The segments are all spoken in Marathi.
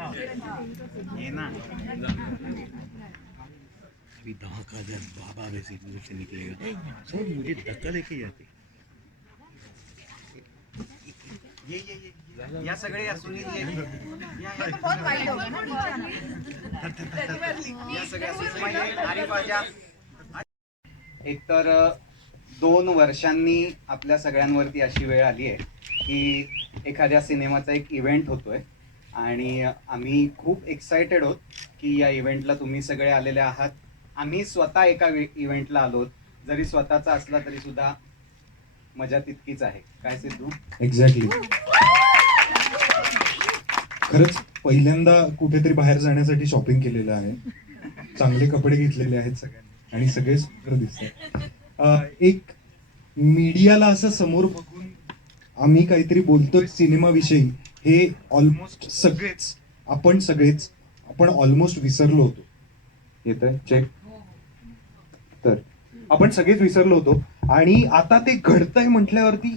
ये ना अभी धमाका जब बाबा वैसे मुंह से निकलेगा सर मुझे धक्का देके जाते ये या सगळे या सुनील ये या सगळ्या सुषमा ये आरिफ आजा एकतर 2 वर्षांनी आपल्या सगळ्यांवरती अशी वेळ आली आहे की एखाद्या सिनेमाचा एक इव्हेंट होतोय आणि आम्ही खूप एक्साइटेड आहोत की या इव्हेंटला तुम्ही सगळे आलेले आहात. आम्ही स्वतः एका इव्हेंटला आलो, जरी स्वतःचा असला तरी सुद्धा मजा तितकीच आहे. काय सिद्धू? एक्झॅक्टली. खरंच पहिल्यांदा कुठेतरी बाहेर जाण्यासाठी शॉपिंग केलेलं आहे. चांगले कपडे घेतलेले आहेत सगळ्यांनी आणि सगळे सुंदर दिसतात. एक मीडियाला असं समोर बघून आम्ही काहीतरी बोलतोय सिनेमाविषयी हे ऑलमोस्ट आपण ऑलमोस्ट विसरलो होतो. येतंय चेक. तर आपण सगळेच विसरलो होतो आणि आता ते घडतंय म्हटल्यावरती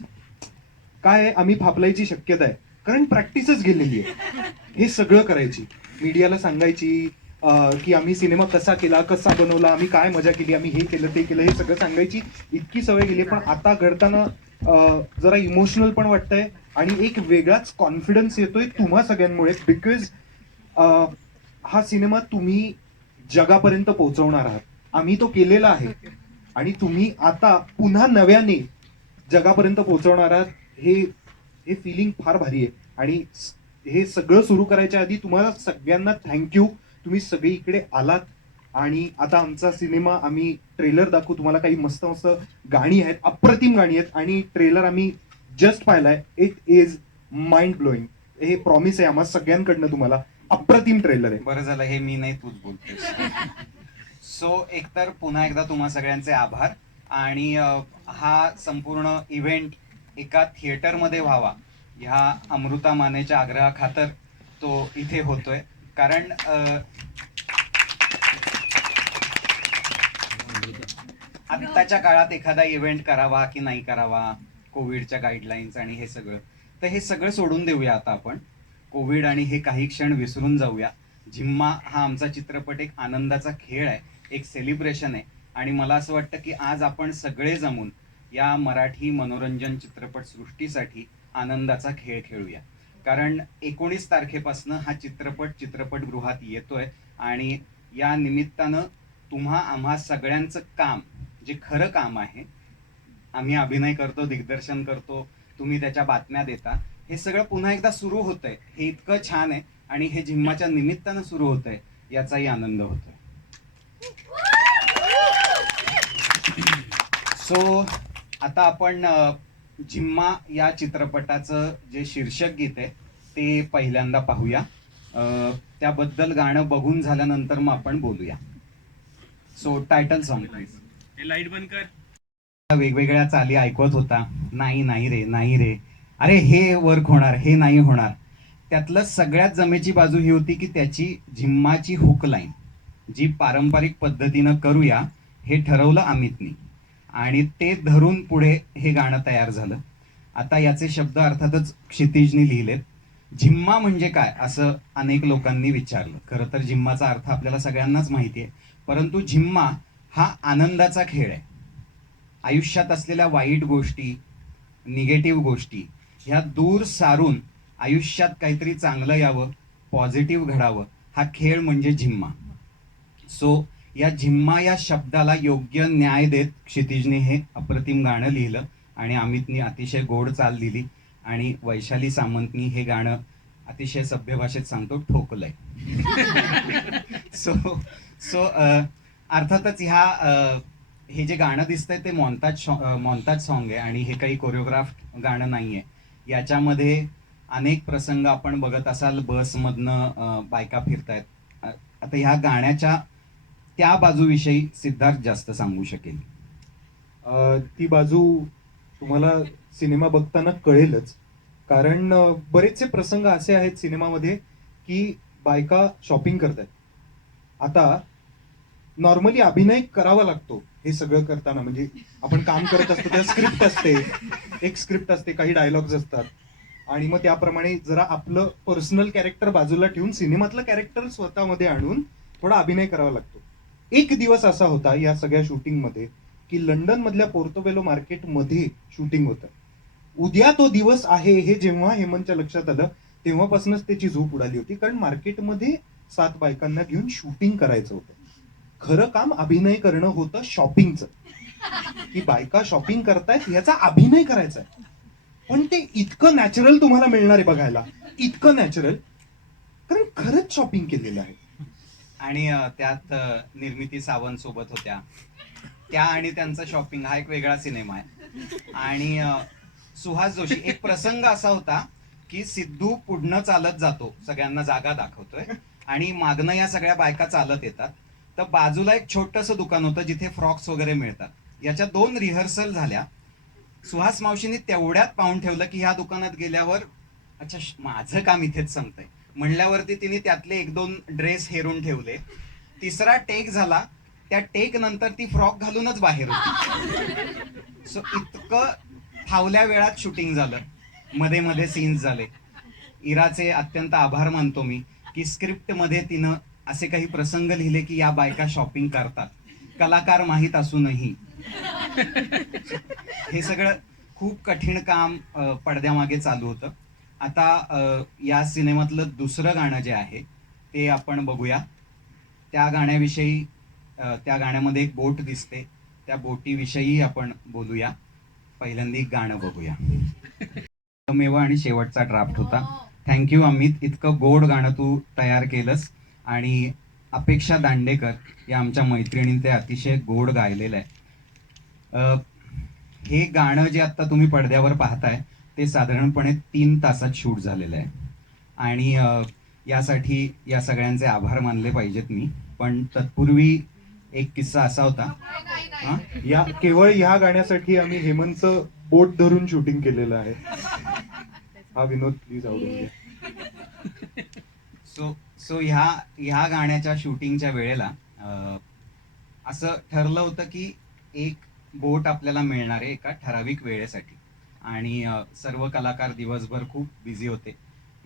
काय आम्ही फापलायची शक्यता आहे, कारण प्रॅक्टिसच गेलेली आहे हे सगळं करायची, मीडियाला सांगायची की आम्ही सिनेमा कसा केला, कसा बनवला, आम्ही काय मजा केली, आम्ही हे केलं ते केलं, हे सगळं सांगायची इतकी सवय गेली. पण आता घडताना जरा इमोशनल पण वाटतंय आणि एक वेगळाच कॉन्फिडन्स येतोय तुम्हा सगळ्यांमुळे, बिकॉज हा सिनेमा तुम्ही जगापर्यंत पोहोचवणार आहात. आम्ही तो केलेला आहे आणि तुम्ही आता पुन्हा नव्याने जगापर्यंत पोहोचवणार आहात. हे फिलिंग फार भारी आहे आणि हे सगळं सुरू करायच्या आधी तुम्हाला सगळ्यांना थँक्यू. तुम्ही सगळे इकडे आलात आणि आता आमचा सिनेमा आम्ही ट्रेलर दाखवू तुम्हाला. काही मस्त मस्त गाणी आहेत, अप्रतिम गाणी आहेत आणि ट्रेलर आम्ही जस्ट पाहिलाय. It is mind blowing. हे प्रॉमिस आहे आम्हाला सगळ्यांकडनं तुम्हाला. अप्रतिम ट्रेलर आहे. बरं झालं हे मी नाही, तूच बोलतोस. सो एकतर पुन्हा एकदा तुम्हा सगळ्यांचे आभार आणि हा संपूर्ण इव्हेंट एका थिएटरमध्ये व्हावा ह्या अमृता मानेच्या आग्रहाखातर तो इथे होतोय. कारण आत्ताच्या काळात एखादा इव्हेंट करावा की नाही करावा, कोविडच्या गाईडलाईन्स आणि हे सगळं, तर हे सगळं सोडून देऊया आता आपण. कोविड आणि हे काही क्षण विसरून जाऊया. झिम्मा हा आमचा चित्रपट एक आनंदाचा खेळ आहे, एक सेलिब्रेशन आहे आणि मला असं वाटतं की आज आपण सगळे जमून या मराठी मनोरंजन चित्रपट सृष्टीसाठी आनंदाचा खेळ खेळूया. कारण 19 तारखेपासून हा चित्रपट चित्रपटगृहात येतोय आणि या निमित्तानं तुम्हा आम्हा सगळ्यांचं काम, जे खरं काम आहे, आम्ही अभिनय करतो, दिग्दर्शन करतो, तुम्ही त्याच्या बातम्या देता, हे सगळं पुन्हा एकदा सुरू होतंय. हे इतकं छान आहे आणि हे झिम्माच्या निमित्तानं सुरू होतंय याचाही आनंद होतोय. सो आता आपण झिम्मा या चित्रपटाचं जे शीर्षक गीत आहे ते पहिल्यांदा पाहूया. त्याबद्दल गाणं बघून झाल्यानंतर मग आपण बोलूया. So title song please. Light बंद कर. वेगवेगळ्या चाली ऐकवत होता, नाही नाही रे, नाही रे, अरे हे वर्क होणार, हे नाही होणार. त्यातलं सगळ्यात जमेची बाजू ही होती की त्याची झिम्माची हुक लाईन जी पारंपरिक पद्धतीनं करूया हे ठरवलं अमितनी आणि ते धरून पुढे हे गाणं तयार झालं. आता याचे शब्द अर्थातच क्षितिजनी लिहिलेत. झिम्मा म्हणजे काय असं अनेक लोकांनी विचारलं. खरं तर झिम्माचा अर्थ आपल्याला सगळ्यांनाच माहिती आहे, परंतु झिम्मा हा आनंदाचा खेळ आहे. आयुष्यात असलेल्या वाईट गोष्टी, निगेटिव्ह गोष्टी ह्या दूर सारून आयुष्यात काहीतरी चांगलं यावं, पॉझिटिव्ह घडावं, हा खेळ म्हणजे झिम्मा. सो या झिम्मा या शब्दाला योग्य न्याय देत क्षितिजने हे अप्रतिम गाणं लिहिलं आणि अमितनी अतिशय गोड चाल दिली आणि वैशाली सामंतनी हे गाणं अतिशय सभ्य भाषेत सांगतो ठोकलंय. सो अर्थातच हे जे गाणं दिसतंय ते मॉन्ताज सॉन्ग आहे आणि हे काही कोरिओग्राफ गाणं नाहीये. याच्यामध्ये अनेक प्रसंग आपण बघत असाल, बसमधनं बायका फिरतायत. आता ह्या गाण्याच्या त्या बाजूविषयी सिद्धार्थ जास्त सांगू शकेल. ती बाजू तुम्हाला सिनेमा बघताना कळेलच, कारण बरेचसे प्रसंग असे आहेत सिनेमामध्ये की बायका शॉपिंग करतात. आता नॉर्मली अभिनय करावा लागतो हे सगळं करताना, म्हणजे आपण काम करत असतो, त्या स्क्रिप्ट असते, एक स्क्रिप्ट असते, काही डायलॉग्स असतात आणि मग त्याप्रमाणे जरा आपलं पर्सनल कॅरेक्टर बाजूला ठेवून सिनेमातलं कॅरेक्टर स्वतःमध्ये आणून थोडा अभिनय करावा लागतो. एक दिवस असा होता या सगळ्या शूटिंगमध्ये की लंडन मधल्या पोर्तोबेलो मार्केटमध्ये शूटिंग होतं. उद्या तो दिवस आहे हे जेव्हा हेमंतच्या लक्षात आलं तेव्हापासूनच त्याची झोप उडाली होती, कारण मार्केटमध्ये 7 बायकांना घेऊन शूटिंग करायचं होतं. खरं काम अभिनय करणं होतं शॉपिंगचं, की बायका शॉपिंग करतायत याचा अभिनय करायचा आहे. पण ते इतकं नॅचरल तुम्हाला मिळणार आहे बघायला, इतकं नॅचरल, कारण खरंच शॉपिंग केलेलं आहे. आणि त्यात निर्मिती सावंत सोबत होत्या, त्या आणि त्यांचा शॉपिंग हा एक वेगळा सिनेमा आहे. आणि सुहास जोशी, एक प्रसंग असा होता की सिद्धू पुढनं चालत जातो, सगळ्यांना जागा दाखवतोय, आणि मागणं या सगळ्या बायका चालत येतात. तर बाजूला एक छोटंसं दुकान होतं जिथे फ्रॉक्स वगैरे मिळतात. याच्या 2 रिहर्सल झाल्या. सुहास मावशींनी तेवढ्यात पाहून ठेवलं की ह्या दुकानात गेल्यावर अच्छा माझं काम इथेच संपतंय म्हणल्यावरती तिने त्यातले 1-2 ड्रेस हेरून ठेवले. तिसरा टेक झाला, त्या टेक नंतर ती फ्रॉक घालूनच बाहेर होती. सो इतकं फावल्या वेळात शूटिंग झालं, मध्ये मध्ये सीन्स झाले. इराचे अत्यंत आभार मानतो मी की स्क्रिप्ट मध्ये तिनं असे काही प्रसंग लिहिले की या बायका शॉपिंग करतात, कलाकार माहीत असूनही. हे सगळं खूप कठीण काम पडद्यामागे चालू होतं. आता या सिनेमातलं दुसरं गाणं जे आहे ते आपण बघूया. त्या गाण्याविषयी त्या गाण्यामध्ये एक बोट दिसते, त्या बोटीविषयी आपण बोलूया. पहिल्यांदा एक गाणं बघूया. मेवा आणि शेवटचा ड्राफ्ट होता. थँक्यू अमित, इतकं गोड गाणं तू तयार केलंस. आणि अपेक्षा दांडेकर या आमच्या मैत्रिणींनी ते अतिशय गोड गायलेलं आहे. हे गाणं जे आता तुम्ही पडद्यावर पाहताय ते साधारणपणे 3 तासात शूट झालेलं आहे. आणि यासाठी या सगळ्यांचे आभार मानले पाहिजेत मी. पण तत्पूर्वी एक किस्सा असा होता. हा? केवळ ह्या गाण्यासाठी आम्ही हेमंतचं बोट धरून शूटिंग केलेलं आहे. हा विनोद प्लीज आवडून घ्या. सो ह्या गाण्याच्या शूटिंगच्या वेळेला असं ठरलं होतं की एक बोट आपल्याला मिळणार आहे एका ठराविक वेळेसाठी. आणि सर्व कलाकार दिवसभर खूप बिझी होते.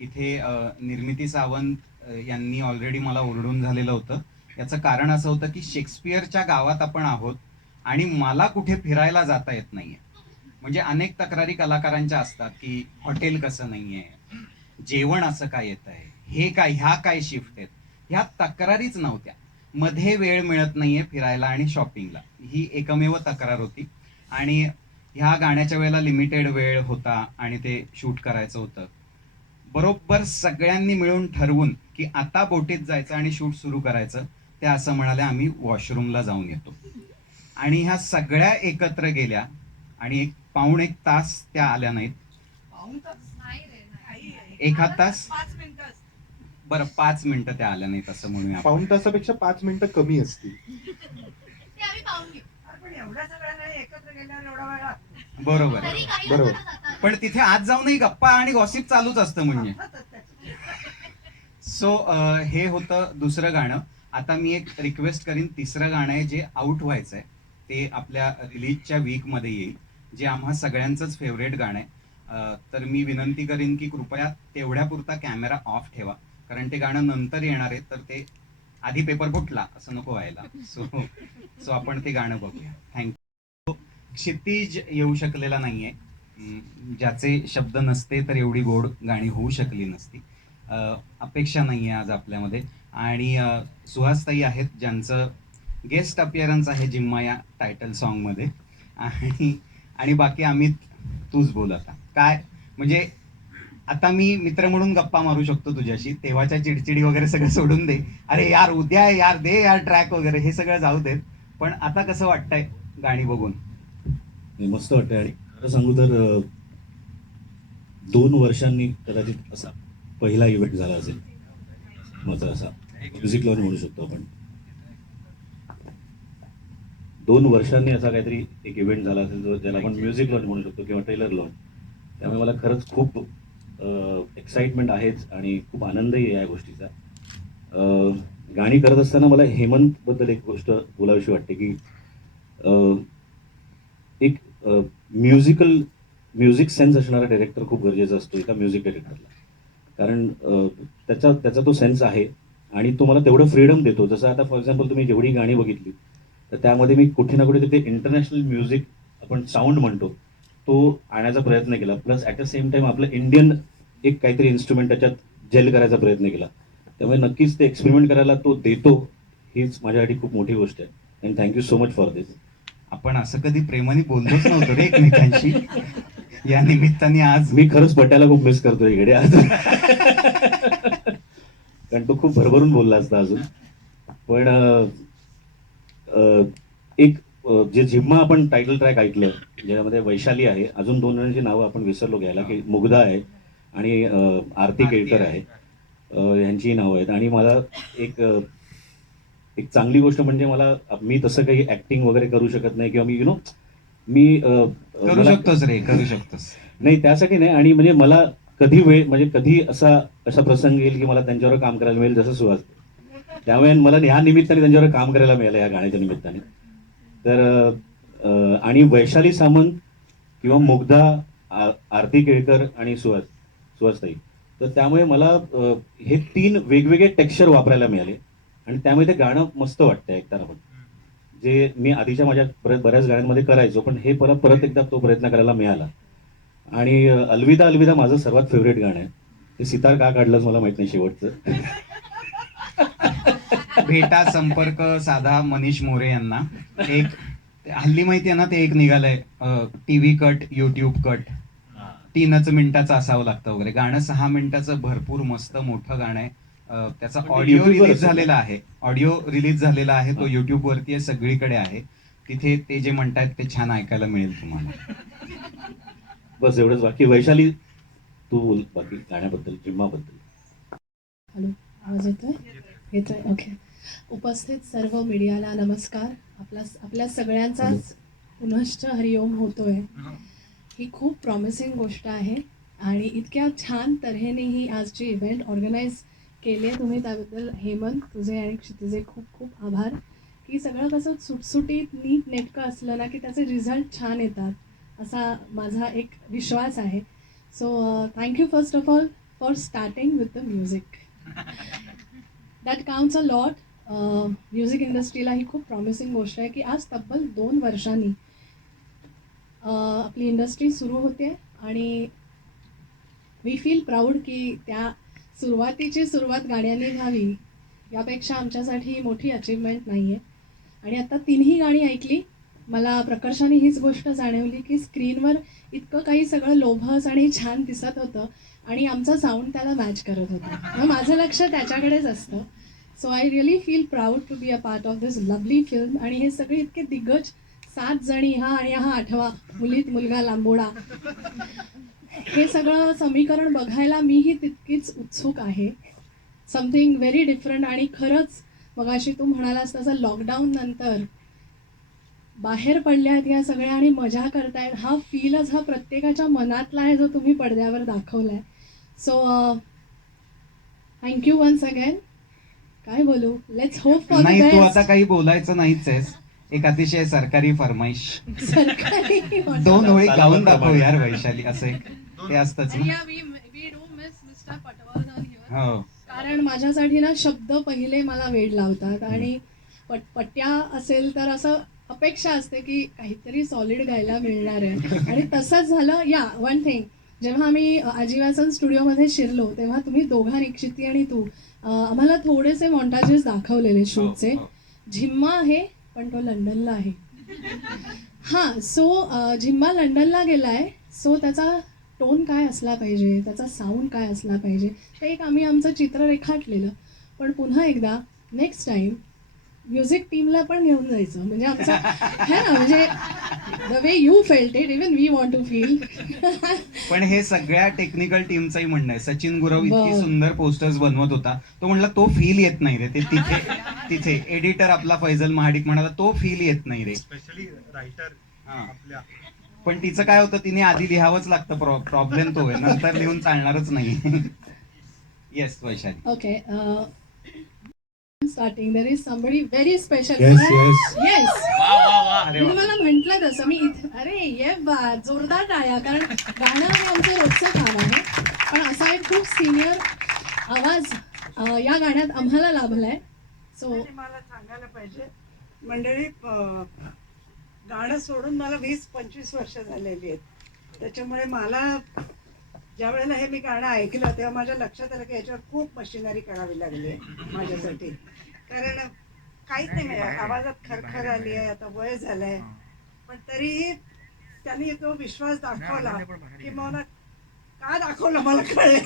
इथे निर्मिती सावंत यांनी ऑलरेडी मला ओरडून झालेलं होतं. याचं कारण असं होतं की शेक्सपियरच्या गावात आपण आहोत आणि मला कुठे फिरायला जाता येत नाहीये. म्हणजे अनेक तक्रारी कलाकारांच्या असतात की हॉटेल कसं नाहीये, जेवण असं काय येत आहे, हे काय, ह्या काय शिफ्ट आहेत. ह्या तक्रारीच नव्हत्या. मध्ये वेळ मिळत नाहीये फिरायला आणि शॉपिंगला, ही एकमेव तक्रार होती. आणि ह्या गाण्याच्या वेळेला लिमिटेड वेळ होता आणि ते शूट करायचं होतं. बरोबर सगळ्यांनी मिळून ठरवून की आता बोटीत जायचं आणि शूट सुरू करायचं. त्या असं म्हणाल्या आम्ही वॉशरूमला जाऊन येतो. आणि ह्या सगळ्या एकत्र गेल्या आणि पाऊण एक तास त्या आल्या नाहीत. एखाद तास, बरं 5 मिनिटं त्या आल्या नाहीत असं म्हणूया. पाऊण तासापेक्षा 5 मिनिटं कमी असतील. बरोबर बरोबर. पण तिथे आज जाऊनही गप्पा आणि गॉसिप चालूच असतं म्हणजे. सो हे होतं दुसरं गाणं. आता मी एक रिक्वेस्ट करीन, तिसरं गाणं आहे जे आउट व्हायचं आहे, ते आपल्या रिलीजच्या वीकमध्ये येईल, जे आम्हा सगळ्यांचंच फेवरेट गाणं आहे. तर मी विनंती करीन की कृपया तेवढ्यापुरता कॅमेरा ऑफ ठेवा, कारण ते गाणं नंतर येणार आहे, तर ते आधी पेपर फुटला असं नको व्हायला. सो आपण ते गाणं बघूया. थँक्यू. क्षितिज येऊ शकलेला नाहीये. ज्याचे शब्द नसते तर एवढी गोड गाणी होऊ शकली नसती. अपेक्षा नाहीये आज आपल्यामध्ये. आणि सुहासताई आहेत ज्यांचं गेस्ट अपिअरन्स आहे जिम्मा या टायटल सॉन्गमध्ये. आणि बाकी अमित तूच बोल आता. काय म्हणजे आता मी मित्र म्हणून गप्पा मारू शकतो तुझ्याशी, तेव्हाच्या चिडचिडी वगैरे सगळं सोडून दे. अरे यार उद्या यार दे यार ट्रॅक वगैरे हे सगळं जाऊ देत. पण आता कसं वाटतंय गाणी बघून? मस्त वाटतंय. आणि खरं सांगू तर 2 वर्षांनी कदाचित असा पहिला इव्हेंट झाला असेल माझा, असा म्युझिक लॉन्च म्हणू शकतो आपण. 2 वर्षांनी असा काहीतरी एक इव्हेंट झाला असेल जो ज्याला आपण म्युझिक लॉन्च म्हणू शकतो किंवा ट्रेलर लॉन्च. त्यामुळे मला खरंच खूप एक्साइटमेंट आहेच आणि खूप आनंदही आहे या गोष्टीचा. गाणी करत असताना मला हेमंतबद्दल एक गोष्ट बोलावीशी वाटते की एक म्युझिकल म्युझिक सेन्स असणारा डायरेक्टर खूप गरजेचा असतो एका म्युझिक डायरेक्टरला. कारण त्याचा तो सेन्स आहे आणि तो मला तेवढं फ्रीडम देतो. जसं आता फॉर एक्झाम्पल तुम्ही जेवढी गाणी बघितली तर त्यामध्ये मी कुठे ना कुठे तिथे इंटरनॅशनल म्युझिक आपण साऊंड म्हणतो तो आणायचा प्रयत्न केला. Plus at the same time आपलं इंडियन एक काहीतरी इन्स्ट्रुमेंट त्याच्यात जेल करायचा प्रयत्न केला. त्यामुळे नक्कीच ते एक्सपेरिमेंट करायला तो देतो हीच माझ्यासाठी खूप मोठी गोष्ट आहे. And thank you so much for this. आपण असं कधी प्रेमाने बोललोच नव्हतो रे एकमेकांशी. या निमित्ताने आज मी खरंच पट्याला खूप मिस करतोय इकडे आज. कारण तो खूप भरभरून बोलला असता अजून. पण एक जे झिम्मा आपण टायटल ट्रॅक ऐकलं ज्यामध्ये वैशाली आहे, अजून 2 जणांची नावं आपण विसरलो घ्यायला, की मुग्धा आहे आणि आरती केळकर आहे. यांची नावं आहेत. आणि मला एक एक चांगली गोष्ट म्हणजे मी तसं काही ऍक्टिंग वगैरे करू शकत नाही किंवा मी करू शकतोस रे, करू शकतोस. नाही त्यासाठी नाही. आणि म्हणजे मला कधी असा प्रसंग येईल की मला त्यांच्यावर काम करायला मिळेल जसं सुहास. त्यामुळे मला ह्या निमित्ताने त्यांच्यावर काम करायला मिळालं या गाण्याच्या निमित्ताने. तर आणि वैशाली सामंत किंवा मुग्धा, आरती केळकर आणि सुहासताई, तर त्यामुळे मला हे 3 वेगवेगळे टेक्स्चर वापरायला मिळाले आणि त्यामुळे ते गाणं मस्त वाटतं ऐकताना पण. जे मी आधीच्या माझ्या बऱ्याच गाण्यांमध्ये करायचो पण हे परत एकदा तो प्रयत्न करायला मिळाला. आणि अलविदा अलविदा माझं सर्वात फेवरेट गाणं आहे. ते सितार का काढलंच मला माहित नाही शेवटचं. भेटा, संपर्क साधा मनीष मोरे यांना. एक हल्ली माहिती आहे ना, ते एक निघालंय टीव्ही कट, युट्यूब कट. 3च मिनिटाचं असावं लागतं वगैरे. गाणं 6 मिनिटाचं भरपूर मस्त मोठं गाणं आहे. त्याचा पण ते ऑडिओ YouTube वर रिलीज असेल. झालेला आहे. ऑडिओ रिलीज झालेला आहे. तो हा. युट्यूब वरती आहे, सगळीकडे आहे. तिथे ते जे म्हणतायत ते छान ऐकायला मिळेल तुम्हाला. बस एवढंच. बाकी वैशाली तू बोल बाकी गाण्याबद्दल, जिम्माबद्दल. हॅलो, आवाज येतोय? येतोय, ओके. उपस्थित सर्व मीडियाला नमस्कार. आपल्या सगळ्यांचाच पुनश्च हरिओम होतोय. ही खूप प्रॉमिसिंग गोष्ट आहे आणि इतक्या छान तऱ्हेने ही आजची इव्हेंट ऑर्गनाईज केली आहे तुम्ही, त्याबद्दल हेमंत तुझे आणि क्षितिजे खूप खूप आभार. की सगळं कसं सुटसुटीत नीट नेटकं असलं ना की त्याचे रिझल्ट छान येतात असा माझा एक विश्वास आहे. So thank you first of all for starting with the music. That counts a lot. Music इंडस्ट्रीला ही खूप प्रॉमिसिंग गोष्ट आहे की आज तब्बल 2 वर्षांनी आपली इंडस्ट्री सुरू होते आणि वी फील प्राऊड की त्या सुरुवातीची सुरुवात गाण्यांनी व्हावी यापेक्षा आमच्यासाठी मोठी अचीवमेंट नाही आहे. आणि आता 3ही गाणी ऐकली, मला प्रकर्षाने हीच गोष्ट जाणवली की स्क्रीनवर इतकं काही सगळं लोभस आणि छान दिसत होतं आणि आमचा साऊंड त्याला मॅच करत होता. मग माझं लक्ष त्याच्याकडेच असतं. So I really feel proud to be a part of this lovely film. आणि हे सगळे इतके दिग्गज 7 जणी, हा आणि हा 8वा, मुलीत मुलगा लांबोडा, हे सगळं समीकरण बघायला मीही तितकीच उत्सुक आहे. Something very different. आणि खरंच मगाशी तू म्हणालास तसं लॉकडाऊन नंतर बाहेर पडल्या आहेत या सगळ्या आणि मजा करतायत, हा फीलच हा प्रत्येकाच्या मनातला आहे जो तुम्ही पडद्यावर दाखवला आहे. So thank you once again. काय बोलू, लेट्स होप फॉर द नाही, तू बेस्ट. आता काही बोलायचं नाहीच आहेस. एक अतिशय सरकारी फरमाईश. सरकारी 2 ओळी सालाबाद गाऊन दाखव प्रमाणे. यार वैशाली. असं एक ते असतंच ना. Yeah, we do miss Mr. Patwardhan here. हो. कारण माझ्यासाठी ना शब्द पहिले मला वेड लावतात आणि पट्ट्या असेल तर असं अपेक्षा असते की काहीतरी सॉलिड गायला मिळणार आहे. आणि तसंच झालं. या वन थिंग, जेव्हा आम्ही आजीवासन स्टुडिओमध्ये शिरलो तेव्हा तुम्ही दोघांनी, क्षिती आणि तू, आम्हाला थोडेसे मॉन्टाजेस दाखवलेले शूटचे. हो, हो. झिम्मा आहे पण तो लंडनला आहे. हां, सो झिम्मा लंडनला गेलाय. सो त्याचा टोन काय असला पाहिजे, त्याचा साऊंड काय असला पाहिजे, ते एक आम्ही आमचं चित्र रेखाटलेलं. पण पुन्हा एकदा नेक्स्ट टाईम म्युझिक टीमला पण घेऊन जायचं, म्हणजे आमचं है ना, म्हणजे the way you felt it even we want to feel. पण हे सगळ्या टेक्निकल टीमचंही म्हणणं आहे. सचिन गुरव इतकी बरं. सुंदर पोस्टर्स बनवत होता, तो म्हणला तो फील येत नाही रे. ते तिथे एडिटर आपला फैजल महाडिक म्हणाला तो फील येत नाही रे. स्पेशली रायटर हा. आपल्या पण तिचं काय होतं, तिने आधी लिहावंच लागतं. प्रॉब्लेम तो आहे, नंतर लिहून चालणारच नाही. Yes Vaishali. Okay, starting. There is somebody very special. Yes, yes. Yes. वा वा वा अरे तुम्ही वा. मला म्हटलं तसं मी अरे ये बा जोरदार टाळ्या, कारण गाणं हे आमचं रोजचं काम आहे. पण असा एक खूप सिनियर आवाज या गाण्यात आम्हाला लाभलाय. सो आणि मला सांगायला पाहिजे मंडळी, गाणं सोडून मला 20-25 वर्ष झालेली आहेत. त्याच्यामुळे मला ज्या वेळेला हे मी गाणं ऐकलं तेव्हा माझ्या लक्षात आलं की याच्यावर खूप मशिनरी करावी लागली आहे माझ्यासाठी. कारण काहीच नाही मिळालं, आवाजात खरखर आली आहे, आता वय झालंय, पण तरीही त्यांनी तो विश्वास दाखवला की मला का दाखवलं मला कळेल,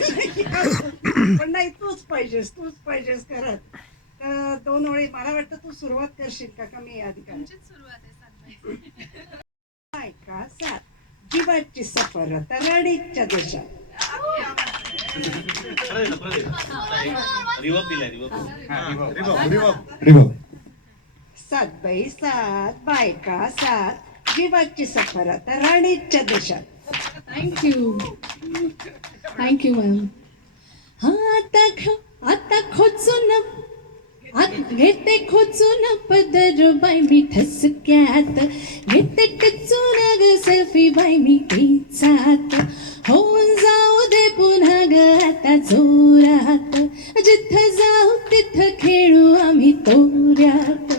पण नाही तूच पाहिजेस करत. तर 2 ओळी मला वाटतं तू सुरुवात करशील का मी आधी काय का साथ जीवाची सफर तराडीच्या देशात. रिवर्ब दिलाय, रिवर्ब. रिवर्ब. सात बाई सात बायका सात जीवाची सफर तराडीच्या देशात. Thank you ma'am. हा आता खोचून घेते खोचून पदर बाय मी ठसक्यात, घेते टचून ग सेल्फी बाय मी केसात. होऊन जाऊ दे पुन्हा ग आता जोरात, जिथं जाऊ तिथं खेळू आम्ही तोऱ्यात.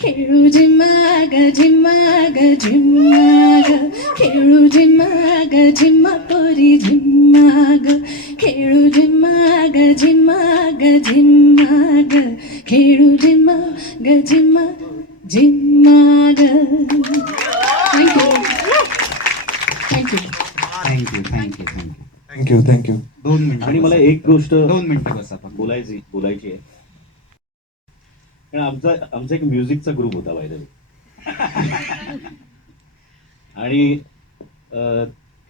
खेळू झिम्मा ग झिम्मा ग झिम्मा ग, खेळू झिम्मा ग झिम्मा पोरी झिम्मा ग, खेळू झिम्मा ग झिम्मा ग झिम्मा ग, खेळू झिम्मा ग झिम्मा झिम्मा ग. थँक्यू. थँक्यू. 2 मिनिटं आणि मला बसा. एक गोष्ट 2 मिनिटं बसा फक्त. बोलायची आहे. कारण आमचा एक म्युझिकचा ग्रुप होता बाय द वे. आणि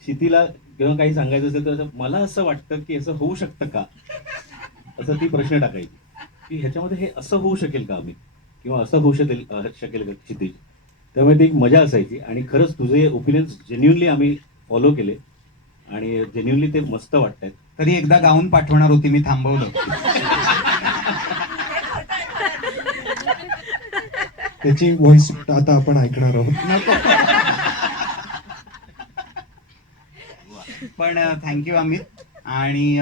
क्षितीला किंवा काही सांगायचं असेल तर मला असं वाटतं की असं होऊ शकतं का, असं ती प्रश्न टाकायची की ह्याच्यामध्ये हे असं होऊ शकेल का आम्ही, किंवा असं होऊ शकेल का क्षितिज. त्यामुळे ती एक मजा असायची. आणि खरंच तुझे ओपिनियन्स जेन्युनली आम्ही फॉलो केले आणि जेन्युनली ते मस्त वाटतायत. तरी एकदा गाऊन पाठवणार होती, मी थांबवलं. त्याची व्हॉइस आता आपण ऐकणार आहोत. नको. पण थँक्यू अमित. आणि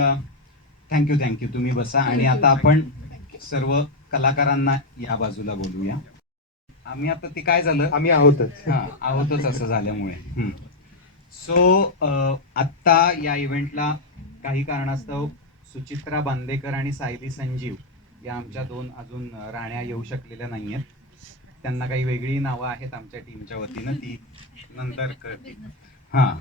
थँक्यू तुम्ही बसा. आणि आता आपण सर्व कलाकारांना या बाजूला बोलूया. आम्ही आता ते काय झालं, आम्ही आहोतच. आहोतच असं झाल्यामुळे. सो आत्ता या इव्हेंटला काही कारणास्तव सुचित्रा बांदेकर आणि सायली संजीव या आमच्या 2 अजून राण्या येऊ शकलेल्या नाही आहेत. त्यांना काही वेगळी नावं आहेत आमच्या टीमच्या वतीनं, ती नंतर कळतील. हां,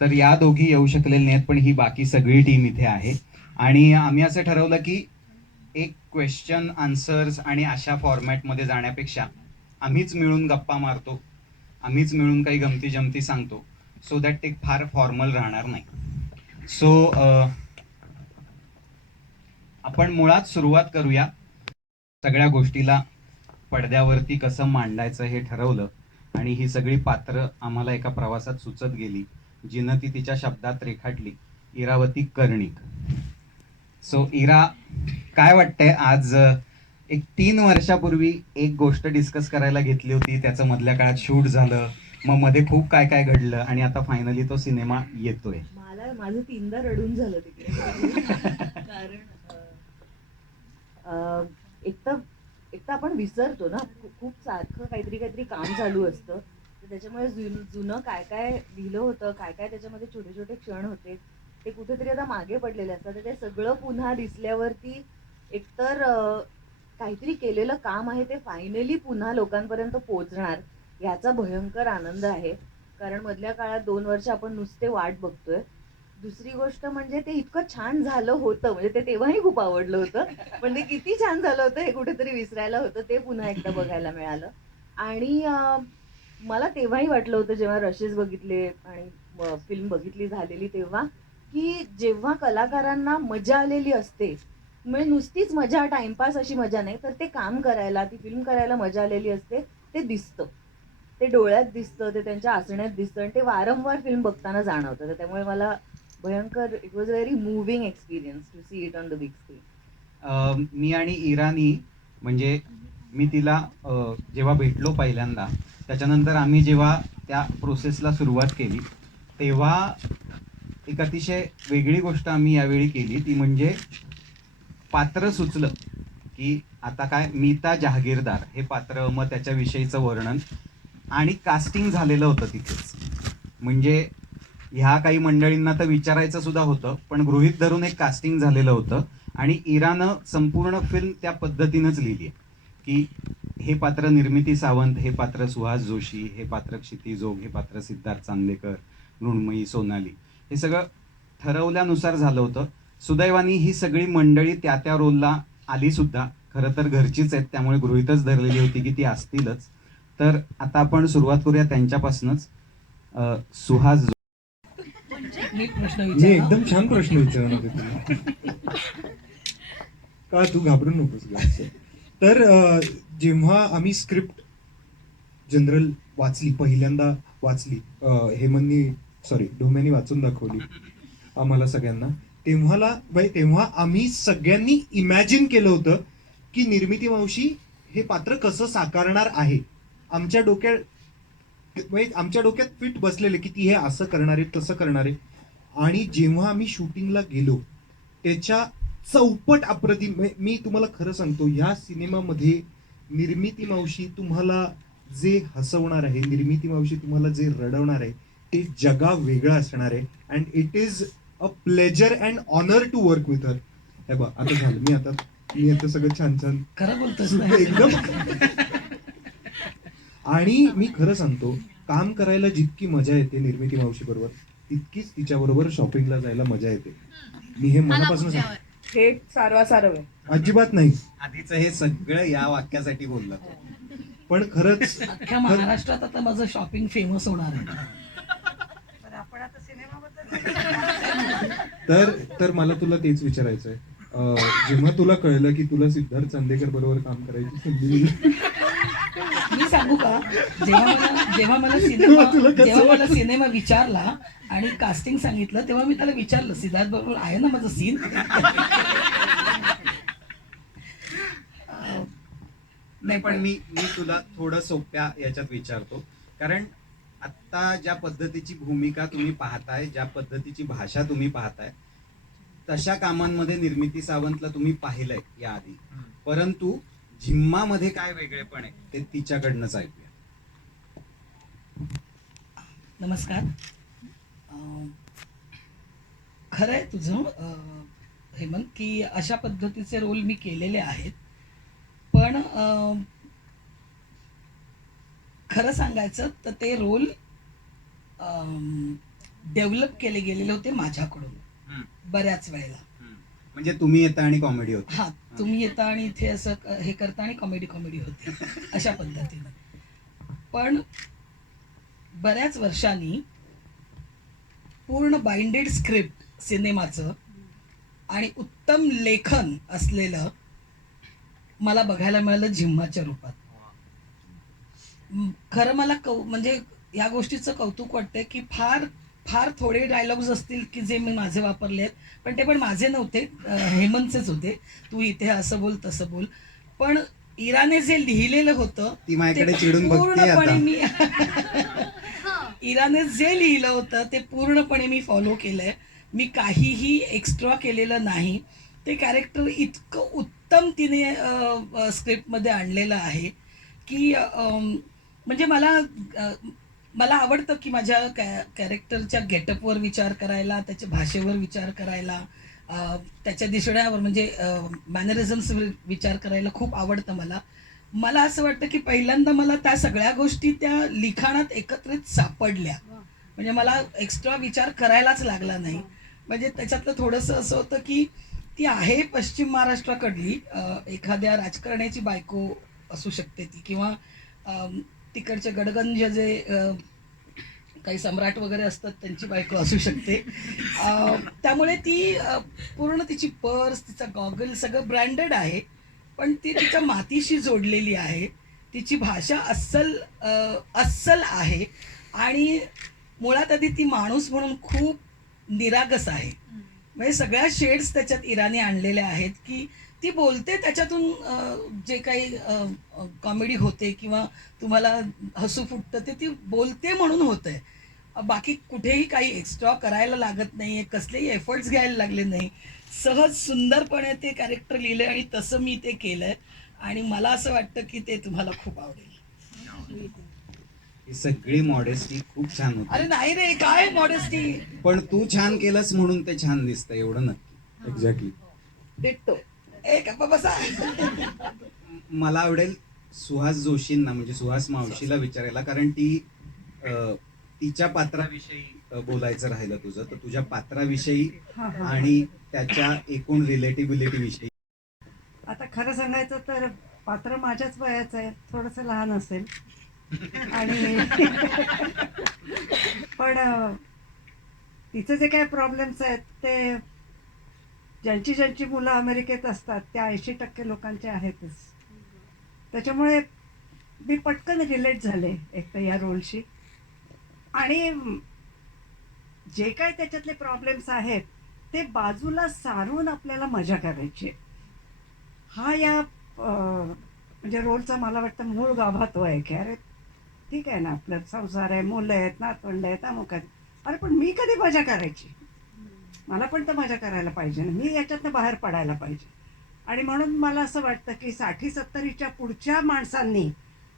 तर या दोघी येऊ शकलेल्या नाहीत, पण ही बाकी सगळी टीम इथे आहे. आणि आम्ही असं ठरवलं की एक क्वेश्चन आन्सर्स आणि अशा फॉर्मॅटमध्ये जाण्यापेक्षा आम्हीच मिळून गप्पा मारतो, आम्हीच मिळून काही गमती जमती सांगतो, सो दॅट ते फार फॉर्मल राहणार नाही. सो आपण मुळात सुरुवात करूया. सगळ्या गोष्टीला पडद्यावरती कसं मांडायचं हे ठरवलं आणि ही सगळी पात्र आम्हाला एका प्रवासात सुचत गेली, जिनं ती तिच्या शब्दात रेखाटली. इरावती कर्णिक. सो इरा, काय वाटतंय आज एक 3 वर्षापूर्वी एक गोष्ट डिस्कस करायला घेतली होती, त्याचं मधल्या काळात शूट झालं, मग मध्ये खूप काय काय घडलं आणि आता फायनली तो सिनेमा येतोय. माझं 3दा रडून झालं तिकडे. कारण एक तर आपण विसरतो ना, खूप सारखं काहीतरी काम चालू असतं, तर त्याच्यामुळे जुनं काय काय लिहिलं होतं, काय काय त्याच्यामध्ये छोटे छोटे क्षण होते, ते कुठेतरी आता मागे पडलेले असतात. तर ते सगळं पुन्हा दिसल्यावरती एकतर काहीतरी केलेलं काम आहे ते फायनली पुन्हा लोकांपर्यंत पोहोचणार याचा भयंकर आनंद आहे. कारण मधल्या काळात 2 वर्ष आपण नुसते वाट बघतोय. दुसरी गोष्ट म्हणजे ते इतकं छान झालं होतं, म्हणजे ते तेव्हाही खूप आवडलं होतं, पण ते किती छान झालं होतं हे कुठेतरी विसरायला होतं, ते पुन्हा एकदा बघायला मिळालं. आणि मला तेव्हाही वाटलं होतं जेव्हा रशेस बघितले आणि फिल्म बघितली झालेली तेव्हा, की जेव्हा कलाकारांना मजा आलेली असते, म्हणजे नुसतीच मजा, टाइमपास अशी मजा नाही, तर ते काम करायला, ती फिल्म करायला मजा आलेली असते, ते दिसतं, ते डोळ्यात दिसतं, ते त्यांच्या हसण्यात दिसतं आणि ते वारंवार फिल्म बघताना जाणवतं. तर त्यामुळे मला भयंकर, it was a very moving experience to see it on the big screen. मी आणि इरानी म्हणजे मी तिला जेव्हा भेटलो पहिल्यांदा, त्याच्यानंतर आम्ही जेव्हा त्या प्रोसेसला सुरुवात केली तेव्हा एक अतिशय वेगळी गोष्ट आम्ही यावेळी केली, ती म्हणजे पात्र सुचलं की आता काय मीता जहागीरदार हे पात्र, मग त्याच्याविषयीचं वर्णन, आणि कास्टिंग झालेलं होतं तिथेच. म्हणजे ह्या काही मंडळींना तर विचारायचं सुद्धा होतं, पण गृहीत धरून एक कास्टिंग झालेलं होतं आणि इरानं संपूर्ण फिल्म त्या पद्धतीनंच लिहिली आहे की हे पात्र निर्मिती सावंत, हे पात्र सुहास जोशी, हे पात्र क्षिती जोग, हे पात्र सिद्धार्थ चांदेकर, मृण्मयी, सोनाली, हे सगळं ठरवल्यानुसार झालं होतं. सुदैवाने ही सगळी मंडळी त्या त्या रोलला आली सुद्धा. खरं तर घरचीच आहेत, त्यामुळे गृहीतच धरलेली होती की ती असतीलच. तर आता आपण सुरुवात करूया त्यांच्यापासूनच. सुहास मी प्रश्न मी विचारला. एकदम छान प्रश्न विचारणार होते तुला. का तू घाबरू नकोस ग. तर जेव्हा आम्ही स्क्रिप्ट जनरल वाचली, पहिल्यांदा वाचली, डोम्यानी वाचून दाखवली आम्हाला सगळ्यांना, तेव्हा आम्ही सगळ्यांनी इमॅजिन केलं होतं की निर्मिती मावशी हे पात्र कसं साकारणार आहे. आमच्या डोक्यात फिट बसलेले की ती हे असं करणार आहे, तसं करणार आहे. आणि जेव्हा आम्ही शूटिंगला गेलो त्याच्या चौपट अप्रतिम, मी तुम्हाला खरं सांगतो, ह्या सिनेमामध्ये निर्मिती मावशी तुम्हाला जे हसवणार आहे, निर्मिती मावशी तुम्हाला जे रडवणार आहे, ते जगा वेगळं असणार आहे. And it is a pleasure and honour to work with her. हे बघ आता झालं, मी आता सगळं छान छान खरं बोलतोस ना? एकदम. आणि मी खरं सांगतो, काम करायला जितकी मजा येते निर्मिती मावशी बरोबर, तितकीच तिच्या बरोबर शॉपिंगला जायला मजा येते. मी हे मनापासून सांगतो, हे सारवा सारव आहे. अजिबात नाही. आधीचं हे सगळं या वाक्यासाठी बोललं. पण खरंच अख्ख्या महाराष्ट्रात आता माझं शॉपिंग फेमस होणार आहे. पण आपण आता सिनेमाबद्दल तर मला तुला तेच विचारायचं आहे. जेव्हा तुला कळलं की तुला सिद्धार्थ चांदेकर बरोबर काम करायची संधी मिळाली, मी सांगू का, जेव्हा मला सिनेमा विचारला आणि कास्टिंग सांगितलं, तेव्हा मी त्याला विचारलं, सिद्धार्थ बरोबर आहे ना माझं सीन? नाही, पण मी तुला थोडं सोप्या याच्यात विचारतो, कारण आत्ता ज्या पद्धतीची भूमिका तुम्ही पाहताय, ज्या पद्धतीची भाषा तुम्ही पाहताय, तशा कामांमध्ये निर्मिती सावंतला तुम्ही पाहिलंय याआधी, परंतु झिम्मामध्ये काय वेगळेपण आहे ते तिच्याकडनंच ऐकूया. नमस्कार. खरं आहे तुझं हेमंत, की अशा पद्धतीचे रोल मी केलेले आहेत, पण खरं सांगायचं तर ते रोल डेव्हलप केले गेलेले होते माझ्याकडून बऱ्याच वेळेला. म्हणजे तुम्ही येता आणि कॉमेडी होती. हा, तुम्ही येता आणि इथे असं हे करता आणि कॉमेडी होते, अशा पद्धतीने. पण बऱ्याच वर्षांनी पूर्ण बाइंडेड स्क्रिप्ट सिनेमाचं आणि उत्तम लेखन असलेलं मला बघायला मिळालं झिम्माच्या रूपात. खरं मला म्हणजे या गोष्टीचं कौतुक वाटतंय की फार फार थोडे डायलॉग्स असतील की जे मी माझे वापरले आहेत, पण ते पण माझे नव्हते, हेमंतचेच होते. तू इथे असं बोल, तसं बोल. पण इराने जे लिहिलेलं होतं ती माझ्याकडे ते चिडून बघते पूर्णपणे आता. मी इराने जे लिहिलं होतं ते पूर्णपणे मी फॉलो केलंय. मी काहीही एक्स्ट्रा केलेलं नाही. ते कॅरेक्टर इतकं उत्तम तिने स्क्रिप्टमध्ये आणलेलं आहे की म्हणजे मला आवडतं की माझ्या कॅरेक्टरच्या गेटअपवर विचार करायला, त्याच्या भाषेवर विचार करायला, त्याच्या दिसण्यावर म्हणजे मॅनरिझम्सवर विचार करायला खूप आवडतं मला असं वाटतं की पहिल्यांदा मला त्या सगळ्या गोष्टी त्या लिखाणात एकत्रित सापडल्या. म्हणजे मला एक्स्ट्रा विचार करायलाच लागला नाही. म्हणजे त्याच्यातलं थोडंसं असं होतं की ती आहे पश्चिम महाराष्ट्राकडली, एखाद्या राजकारण्याची बायको असू शकते ती, किंवा तिकडचे गडगंज जे काही सम्राट वगैरे असतात त्यांची बायको असू शकते. त्यामुळे ती पूर्ण तिची पर्स, तिचा गॉगल सगळं ब्रँडेड आहे, पण ती तिच्या मातीशी जोडलेली आहे. तिची भाषा अस्सल आहे आणि मुळात आधी ती माणूस म्हणून खूप निरागस आहे. म्हणजे सगळ्या शेड्स त्याच्यात इराने आणलेल्या आहेत की ती बोलते त्याच्यातून जे काही कॉमेडी होते किंवा तुम्हाला हसू फुटतं ते ती बोलते म्हणून होतंय. बाकी कुठेही काही एक्स्ट्रा करायला लागत नाही आहे, कसलेही एफर्ट्स घ्यायला लागले नाही. सहज सुंदरपणे ते कॅरेक्टर लिहिलं आणि तसं मी ते केलंय आणि मला असं वाटतं की ते तुम्हाला खूप आवडेल. ही सगळी मॉडेस्टी खूप छान अरे होती, नाही रे, काय मॉडेस्टी. पण तू छान केलंस म्हणून ते छान दिसतं एवढं नक्की. एक्झॅक्टली. भेटतो. ए गप्पा बसा. मला आवडेल सुहास जोशींना म्हणजे सुहास मावशीला विचारायला, कारण ती तिच्या पात्राविषयी बोलायचं राहिलं तुझं, तर तुझ्या पात्राविषयी आणि त्याच्या एकूण रिलेटिबिलिटी विषयी. आता खरं सांगायचं तर पात्र माझ्याच वयाचं आहे, थोडंसं लहान असेल आणि पण तिचे जे काही प्रॉब्लेम्स आहेत ते ज्यांची ज्यांची मुलं अमेरिकेत असतात त्या 80% लोकांचे आहेतच. त्याच्यामुळे मी पटकन रिलेट झाले एक तर या रोलशी. आणि जे काय त्याच्यातले प्रॉब्लेम्स आहेत ते बाजूला सारून आपल्याला मजा करायची आहे. हा या म्हणजे रोलचा मला वाटतं मूळ गाभा तो आहे की अरे ठीक आहे ना, आपलं संसार आहे, मुलं आहेत, नातवंड आहेत, अमुक आहेत, अरे पण मी कधी मजा करायची, मला पण तर मजा करायला पाहिजे ना, मी याच्यातनं बाहेर पडायला पाहिजे. आणि म्हणून मला असं वाटतं की 60-70च्या पुढच्या माणसांनी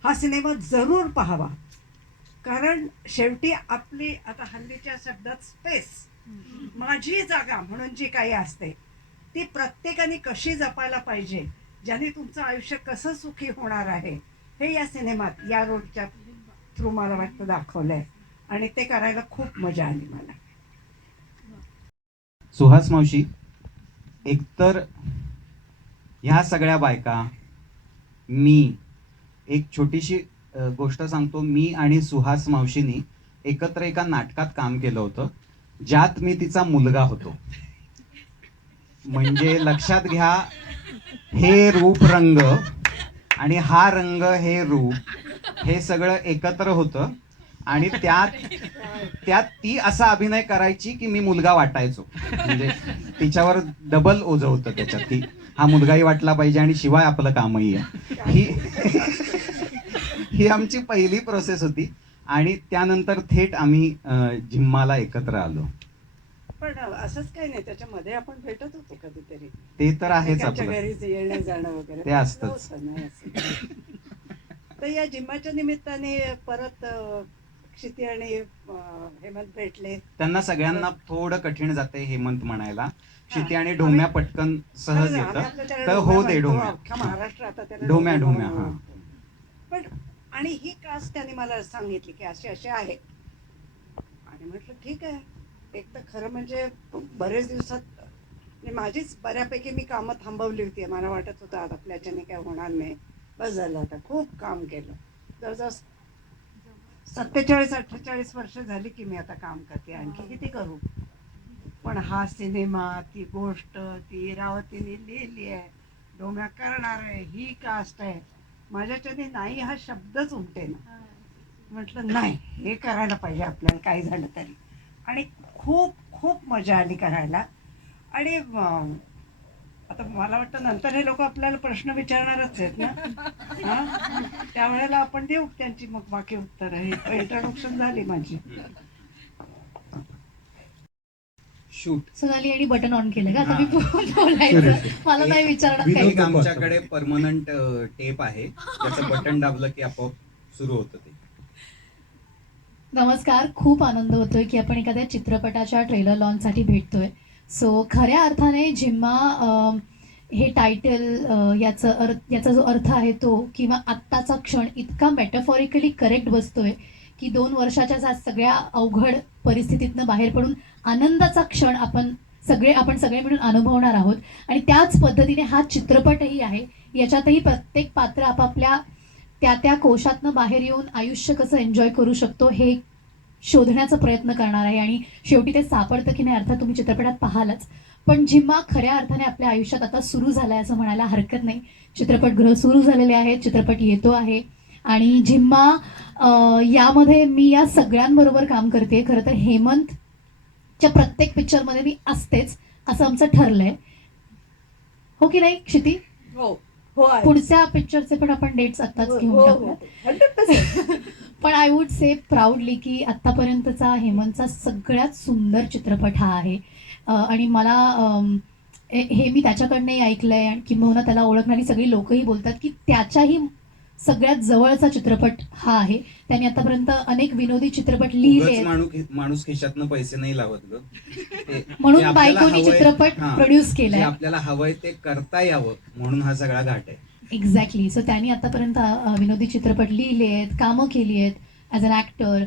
हा सिनेमा जरूर पाहावा. कारण शेवटी आपली आता हल्लीच्या शब्दात स्पेस, माझी जागा म्हणून जी काही असते ती प्रत्येकाने कशी जपायला पाहिजे, ज्याने तुमचं आयुष्य कसं सुखी होणार आहे, हे या सिनेमात या रोलच्या थ्रू मला वाटतं दाखवलंय आणि ते करायला खूप मजा आली मला. सुहास मावशी, एकतर ह्या सगळ्या बायका, मी एक छोटीशी गोष्ट सांगतो. मी आणि सुहास मावशीनी एकत्र एका नाटकात काम केलं होतं ज्यात मी तिचा मुलगा होतो. म्हणजे लक्षात घ्या, हे रूप रंग आणि हा रंग हे रूप हे सगळं एकत्र होतं आणि त्यात ती असा अभिनय करायची की मी मुलगा वाटायचो. म्हणजे तिच्यावर डबल ओझं होतं त्याच्यात की हा मुलगाही वाटला पाहिजे आणि शिवाय आपलं कामही आहे. ही आमची पहिली प्रोसेस होती आणि त्यानंतर थेट आम्ही जिम्माला एकत्र आलो. पण असंच काही नाही, त्याच्यामध्ये आपण भेटत होतो कधीतरी, ते तर आहेच एकमेकांच्या आपलं. घरी येणं जाणं वगैरे ते असतंच. होतं, नाही असं. तर या जिम्माच्या निमित्ताने परत क्षिती आणि हेमंत भेटले. त्यांना सगळ्यांना थोडं कठीण जाते हेमंत म्हणायला. क्षिती आणि ढोम्या पटकन सहज येतं. तर हो दे ढोम्या. अख्ख्या महाराष्ट्र आता त्याला ढोम्या ढोम्या ढोम्या, हा. म्हणतो. पण आणि ही कास्ट त्याने मला सांगितली की असे असे आहे आणि म्हटलं ठीक आहे. एक तर खरं म्हणजे बरेच दिवसात म्हणजे माझीच बऱ्यापैकी मी कामं थांबवली होती. मला वाटत होतं आता आपल्याच्याने काय होणार नाही, बस झालं, आता खूप काम केलं. जवळजवळ 47-48 वर्ष झाली की मी आता काम करते, आणखी किती करू. पण हा सिनेमा, ती गोष्ट, ती इरावतीने लिहिली आहे, ढोम्या करणार आहे, ही कास्ट आहे, माझ्याच्याने नाही हा शब्दच उमटे ना. म्हटलं नाही, हे करायला पाहिजे आपल्याला काही झालं तरी. आणि खूप खूप मजा आली करायला. आणि आता मला वाटतं नंतर हे लोक आपल्याला प्रश्न विचारणारच आहेत ना, हा? त्यावेळेला आपण देऊ त्यांची मग बाकी उत्तर. हे इंट्रोडक्शन झाली माझी. शूट सोनाली आणि बटन ऑन केलं का आता मी बोलायचं, मला नाही विचारणार काही. एक आमच्याकडे परमनंट टेप आहे त्याचं बटन दाबलं की आपोआप सुरू होतं ते. नमस्कार, खूप आनंद होतोय की आपण एखाद्या चित्रपटाच्या ट्रेलर लॉन्चसाठी भेटतोय. सो खऱ्या अर्थाने जिम्मा हे टायटल याचा जो अर्थ आहे तो किंवा आत्ताचा क्षण इतका मेटाफॉरिकली करेक्ट बसतोय की 2 वर्षाच्या सगळ्या अवघड परिस्थितीतनं बाहेर पडून आनंदाचा क्षण आपण सगळे मिळून अनुभवणार आहोत. आणि त्याच पद्धतीने हा चित्रपटही आहे. याच्यातही प्रत्येक पात्र आपापल्या त्या कोशातनं बाहेर येऊन आयुष्य कसं एन्जॉय करू शकतो हे शोधण्याचा प्रयत्न करणार आहे. आणि शेवटी ते सापडतं की नाही अर्थात तुम्ही चित्रपटात पाहालच. पण जिम्मा खऱ्या अर्थाने आपल्या आयुष्यात आता सुरू झालाय असं म्हणायला हरकत नाही. चित्रपटगृह सुरू झालेले आहेत, चित्रपट येतो आहे आणि जिम्मा यामध्ये मी या सगळ्यांबरोबर काम करते. खरं तर हेमंतच्या प्रत्येक पिक्चरमध्ये मी असतेच असं आमचं ठरलंय. हो की नाही क्षिती? हो हो आहे. पुढच्या पिक्चरचे पण आपण डेट्स आत्ताच हो, घेऊन हो, टाकूया. 100%. पण आय वुड से प्राऊडली की आत्तापर्यंतचा हेमंतचा सगळ्यात सुंदर चित्रपट हा आहे. आणि मला हे मी त्याच्याकडनंही ऐकलंय आणि किंबहुना त्याला ओळखणारी सगळी लोकही बोलतात की त्याच्याही सगळ्यात जवळचा चित्रपट हा आहे. त्यांनी आतापर्यंत अनेक विनोदी चित्रपट लिहिले उगाच आहेत. माणूस खिशातनं पैसे नाही लावत ग. म्हणून जे आपल्याला बायकोनी हवंय- चित्रपट हा, प्रोड्यूस जे केलाय. आपल्याला हवंय ते करता यावं म्हणून हा सगळा घाट आहे. एक्झॅक्टली. सो त्यांनी आतापर्यंत विनोदी चित्रपट लिहिले आहेत, कामं केली आहेत ॲज अन ॲक्टर.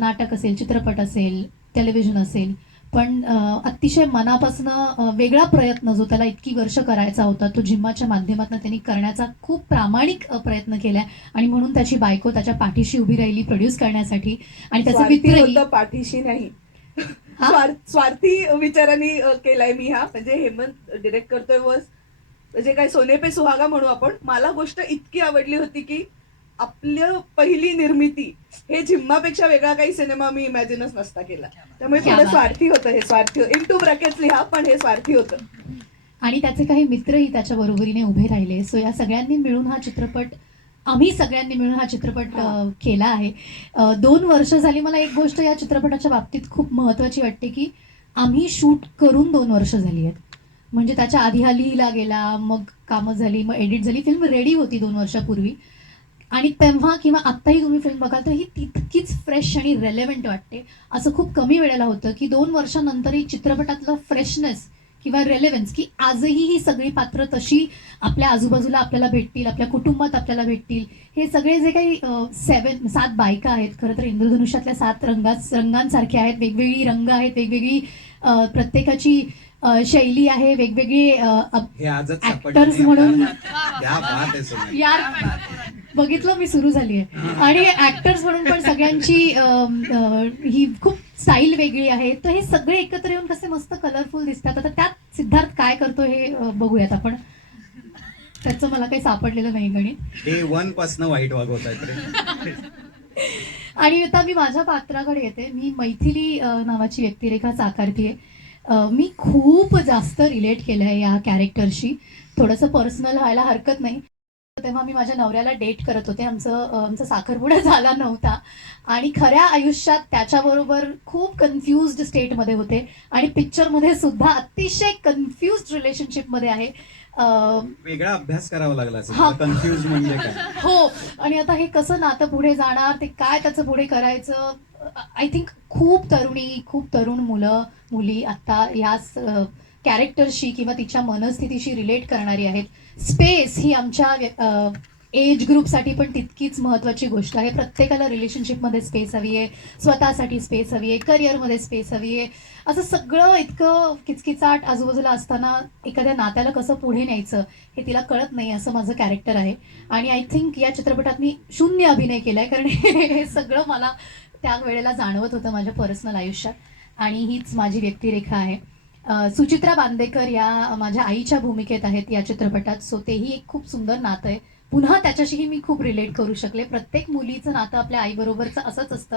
नाटक असेल, चित्रपट असेल, टेलिव्हिजन असेल. पण अतिशय मनापासनं वेगळा प्रयत्न जो त्याला इतकी वर्ष करायचा होता तो झिम्माच्या माध्यमातून त्यांनी करण्याचा खूप प्रामाणिक प्रयत्न केलाय. आणि म्हणून त्याची बायको त्याच्या पाठीशी उभी राहिली प्रोड्यूस करण्यासाठी. आणि त्याचे स्वार्थी मित्रही होतं, पाठीशी नाही. हा? स्वार्थी विचारांनी केलाय मी हा. म्हणजे हेमंत डिरेक्ट करतोय वस म्हणजे काय सोने पे सुहागा म्हणू आपण. मला गोष्ट इतकी आवडली होती की आपलं पहिली निर्मिती हे झिम्मापेक्षा वेगळा काही सिनेमा मी इमॅजिनच नसता केला. त्यामुळे क्या थोडं बात. स्वार्थी होतं हे. स्वार्थी इंटू ब्रॅकेट्स लिहा पण हे स्वार्थी होतं. आणि त्याचे काही मित्रही त्याच्या बरोबरीने उभे राहिले. सो या सगळ्यांनी मिळून हा चित्रपट आम्ही सगळ्यांनी मिळून हा चित्रपट केला आहे. 2 वर्ष झाली. मला एक गोष्ट या चित्रपटाच्या बाबतीत खूप महत्त्वाची वाटते की आम्ही शूट करून 2 वर्ष झाली आहेत. म्हणजे त्याच्या आधी हा लिहिला गेला, मग कामं झाली, मग एडिट झाली, फिल्म रेडी होती 2 वर्षापूर्वी. आणि तेव्हा किंवा आत्ताही तुम्ही फिल्म बघाल तर ही तितकीच फ्रेश आणि रेलेव्हंट वाटते. असं खूप कमी वेळेला होतं की 2 वर्षानंतरही चित्रपटातलं फ्रेशनेस किंवा रेलेव्हन्स की आजही ही सगळी पात्र तशी आपल्या आजूबाजूला आपल्याला भेटतील, आपल्या कुटुंबात आपल्याला भेटतील. हे सगळे जे काही 7 बायका आहेत, खरं तर इंद्रधनुष्यातल्या 7 रंगांसारख्या आहेत. वेगवेगळी रंग आहेत, वेगवेगळी प्रत्येकाची शैली आहे, वेगवेगळी हे आजच ऍक्टर्स म्हणून त्या बात आहे सोनाली. यार बघितलं मी सुरू झाली आहे. आणि ऍक्टर्स म्हणून पण सगळ्यांची ही खूप स्टाईल वेगळी आहे. तर हे सगळे एकत्र येऊन कसे मस्त कलरफुल दिसतात. आता त्यात सिद्धार्थ काय करतो हे बघूयात आपण. त्याचं मला काही सापडलेलं नाही गणित. डे 1 पासनं वाईट वागवतायत रे. आणि आता मी माझ्या पात्राकडे येते. मी मैथिली नावाची व्यक्तिरेखा साकारतीये. मी खूप जास्त रिलेट केलं आहे या कॅरेक्टरशी. थोडंसं पर्सनल व्हायला हरकत नाही. तेव्हा मी माझ्या नवऱ्याला डेट करत होते. आमचा साखरपुडा झाला नव्हता आणि खऱ्या आयुष्यात त्याच्याबरोबर खूप कन्फ्युज्ड स्टेटमध्ये होते आणि पिक्चरमध्ये सुद्धा अतिशय कन्फ्युज्ड रिलेशनशिपमध्ये आहे. वेगळा अभ्यास करावा लागला हा. असेल कन्फ्युज म्हणजे काय. हो. आणि आता हे कसं नातं पुढे जाणार, ते काय त्याचं पुढे करायचं. आय थिंक खूप तरुण मुलं मुली आता या कॅरेक्टरशी किंवा तिच्या मनस्थितीशी रिलेट करणारी आहेत. स्पेस ही आमच्या एज ग्रुपसाठी पण तितकीच महत्त्वाची गोष्ट आहे. प्रत्येकाला रिलेशनशिपमध्ये स्पेस हवी आहे, स्वतःसाठी स्पेस हवी आहे, करिअरमध्ये स्पेस हवी आहे. असं सगळं इतकं किचकिचाट आजूबाजूला असताना एखाद्या नात्याला कसं पुढे न्यायचं हे तिला कळत नाही, असं माझं कॅरेक्टर आहे. आणि आय थिंक या चित्रपटात मी शून्य अभिनय केलाय कारण हे सगळं मला त्या वेळेला जाणवत होतं माझ्या पर्सनल आयुष्यात. आणि हीच माझी व्यक्तिरेखा आहे. सुचित्रा बांदेकर या माझ्या आईच्या भूमिकेत आहेत या चित्रपटात. सो तेही एक खूप सुंदर नातं आहे. पुन्हा त्याच्याशीही मी खूप रिलेट करू शकले. प्रत्येक मुलीचं नातं आपल्या आईबरोबरचं असंच असतं.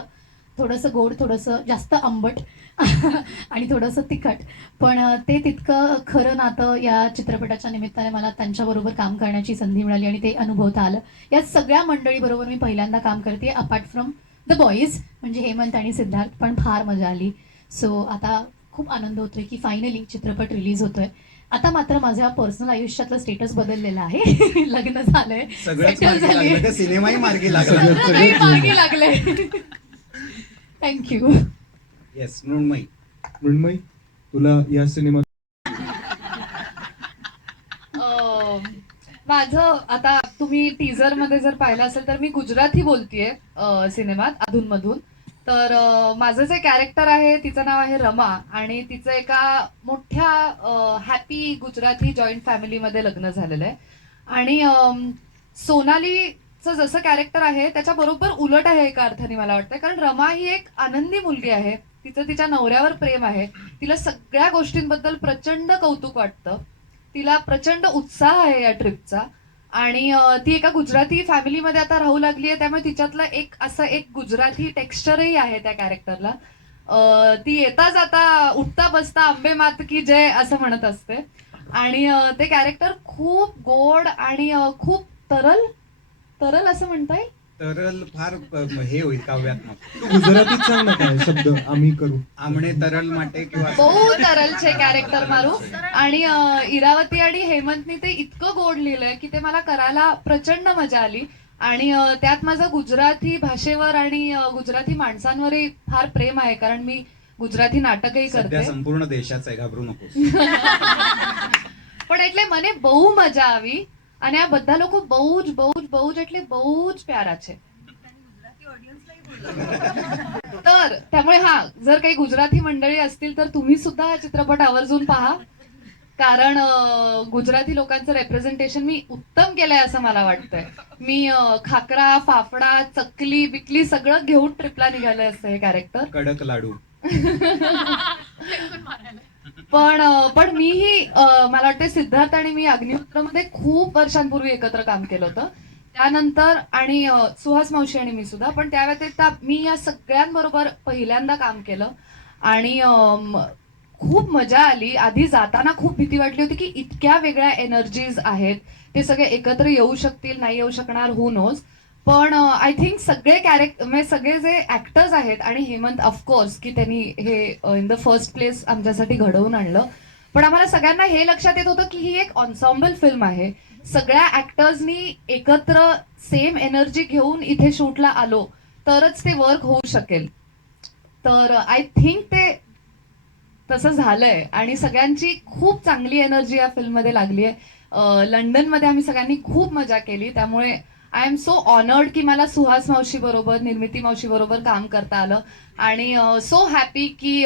थोडंसं गोड, थोडंसं जास्त आंबट आणि थोडंसं तिखट. पण ते तितकं खरं नातं या चित्रपटाच्या निमित्ताने मला त्यांच्याबरोबर काम करण्याची संधी मिळाली आणि ते अनुभवता आलं. या सगळ्या मंडळीबरोबर मी पहिल्यांदा काम करते अपार्ट फ्रॉम द बॉईज म्हणजे हेमंत आणि सिद्धार्थ. पण फार मजा आली. सो आता खूप आनंद होतोय की फायनली चित्रपट रिलीज होतोय. आता मात्र माझ्या पर्सनल आयुष्यातलं स्टेटस बदललेलं आहे. लग्न झालंय, सगळंच settle मार्गी झालीय. लागलं का सिनेमाही मार्गी लागला. सगळी मार्गी लागले. थँक्यू. येस मृण्मयी. मृण्मयी, तुला या सिनेमात माझं आता तुम्ही टीजर मध्ये जर पाहिलं असेल तर मी गुजराती बोलतीये सिनेमात अधूनमधून. तर माझं जे कॅरेक्टर आहे तिचं नाव आहे रमा आणि तिचं एका मोठ्या हॅपी गुजराती जॉईंट फॅमिलीमध्ये लग्न झालेलं आहे. आणि सोनालीचं जसं कॅरेक्टर आहे त्याच्या बरोबर उलट आहे एका अर्थाने मला वाटतं. कारण रमा ही एक आनंदी मुलगी आहे. तिचं तिच्या नवऱ्यावर प्रेम आहे. तिला सगळ्या गोष्टींबद्दल प्रचंड कौतुक वाटतं. तिला प्रचंड उत्साह आहे या ट्रिपचा. आणि ती एका गुजराती फॅमिलीमध्ये आता राहू लागली आहे. त्यामुळे तिच्यातलं एक गुजराती टेक्स्चरही आहे त्या कॅरेक्टरला. ती येता जाता उठता बसता आंबे मात की जय असं म्हणत असते. आणि ते कॅरेक्टर खूप गोड आणि खूप तरल तरल असं म्हणता येईल. तरल फार हे होईल काव्यात्मक. तू गुजरातीत सांग ना काय शब्द आम्ही करू. आमणे तरल माटे किंवा बहु तरलचे कॅरेक्टर मारू. आणि इरावती आणि हेमंतनी ते इतकं गोड लिहिलंय की ते मला करायला प्रचंड मजा आली. आणि त्यात माझं गुजराती भाषेवर आणि गुजराती माणसांवरही फार प्रेम आहे, कारण मी गुजराती नाटकही सध्या करते. संपूर्ण देशाचं आहे, घाबरू नकोस. પણ એટલે મને બહુ મજા આવી અને આ બધા લોકો બહુ જ એટલે બહુ જ પ્યારા છે. तर त्यामुळे हा, जर काही गुजराती मंडळी असतील तर तुम्ही सुद्धा हा चित्रपट आवर्जून पहा, कारण गुजराती लोकांचं रेप्रेझेंटेशन मी उत्तम केलंय असं मला वाटतंय. मी खाकरा फाफडा चकली बिकली सगळं घेऊन ट्रिपला निघालंय असं हे कॅरेक्टर. कडक लाडू. पण मीही मला वाटतं सिद्धार्थ आणि मी अग्निहोत्रमध्ये खूप वर्षांपूर्वी एकत्र काम केलं होतं. त्यानंतर आणि सुहास मावशी आणि मी सुद्धा, पण त्या व्यतिरिक्त मी या सगळ्यांबरोबर पहिल्यांदा काम केलं आणि खूप मजा आली. आधी जाताना खूप भीती वाटली होती की इतक्या वेगळ्या एनर्जीज आहेत, ते सगळे एकत्र येऊ शकतील नाही येऊ शकणार, हू नोज. पण आय थिंक सगळे म्हणजे सगळे जे ऍक्टर्स आहेत आणि हेमंत ऑफकोर्स की त्यांनी हे इन द फर्स्ट प्लेस आमच्यासाठी घडवून आणलं. पण आम्हाला सगळ्यांना हे लक्षात येत होतं की ही एक ऑन्सॉम्बल फिल्म आहे, सगळ्या ऍक्टर्सनी एकत्र सेम एनर्जी घेऊन इथे शूटला आलो तरच ते वर्क होऊ शकेल. तर आय थिंक ते तसं झालंय आणि सगळ्यांची खूप चांगली एनर्जी या फिल्ममध्ये लागली आहे. लंडनमध्ये आम्ही सगळ्यांनी खूप मजा केली, त्यामुळे आय एम सो ऑनर्ड की मला सुहास मावशी बरोबर निर्मिती मावशी बरोबर काम करता आलं. आणि सो हॅपी की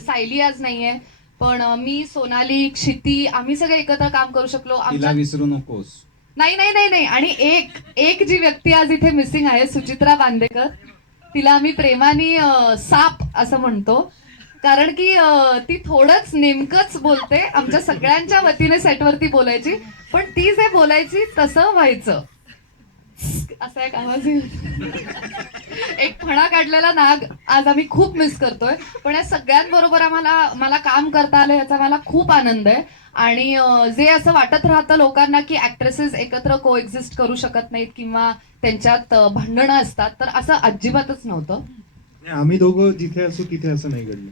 सायली आज नाहीये, पण मी सोनाली क्षिती आम्ही सगळे एकत्र काम करू शकलो. तिला विसरू नकोस. नाही. आणि एक जी व्यक्ती आज इथे मिसिंग आहे, सुचित्रा बांदेकर. तिला आम्ही प्रेमाने साप असं म्हणतो, कारण की ती थोडंच नेमकंच बोलते. आमच्या सगळ्यांच्या वतीने सेटवरती बोलायची, पण ती जे बोलायची तसं व्हायचं. असा एक आवाज एक फणा काढलेला नाग आज आम्ही खूप मिस करतोय. पण या सगळ्यांबरोबर मला काम करता आलं याचा मला खूप आनंद आहे. आणि जे असं वाटत राहतं लोकांना की ऍक्ट्रेसेस एकत्र को एक्झिस्ट करू शकत नाहीत किंवा त्यांच्यात भांडणं असतात, तर असं अजिबातच नव्हतं. आम्ही दोघं जिथे असू तिथे असं नाही घडलं.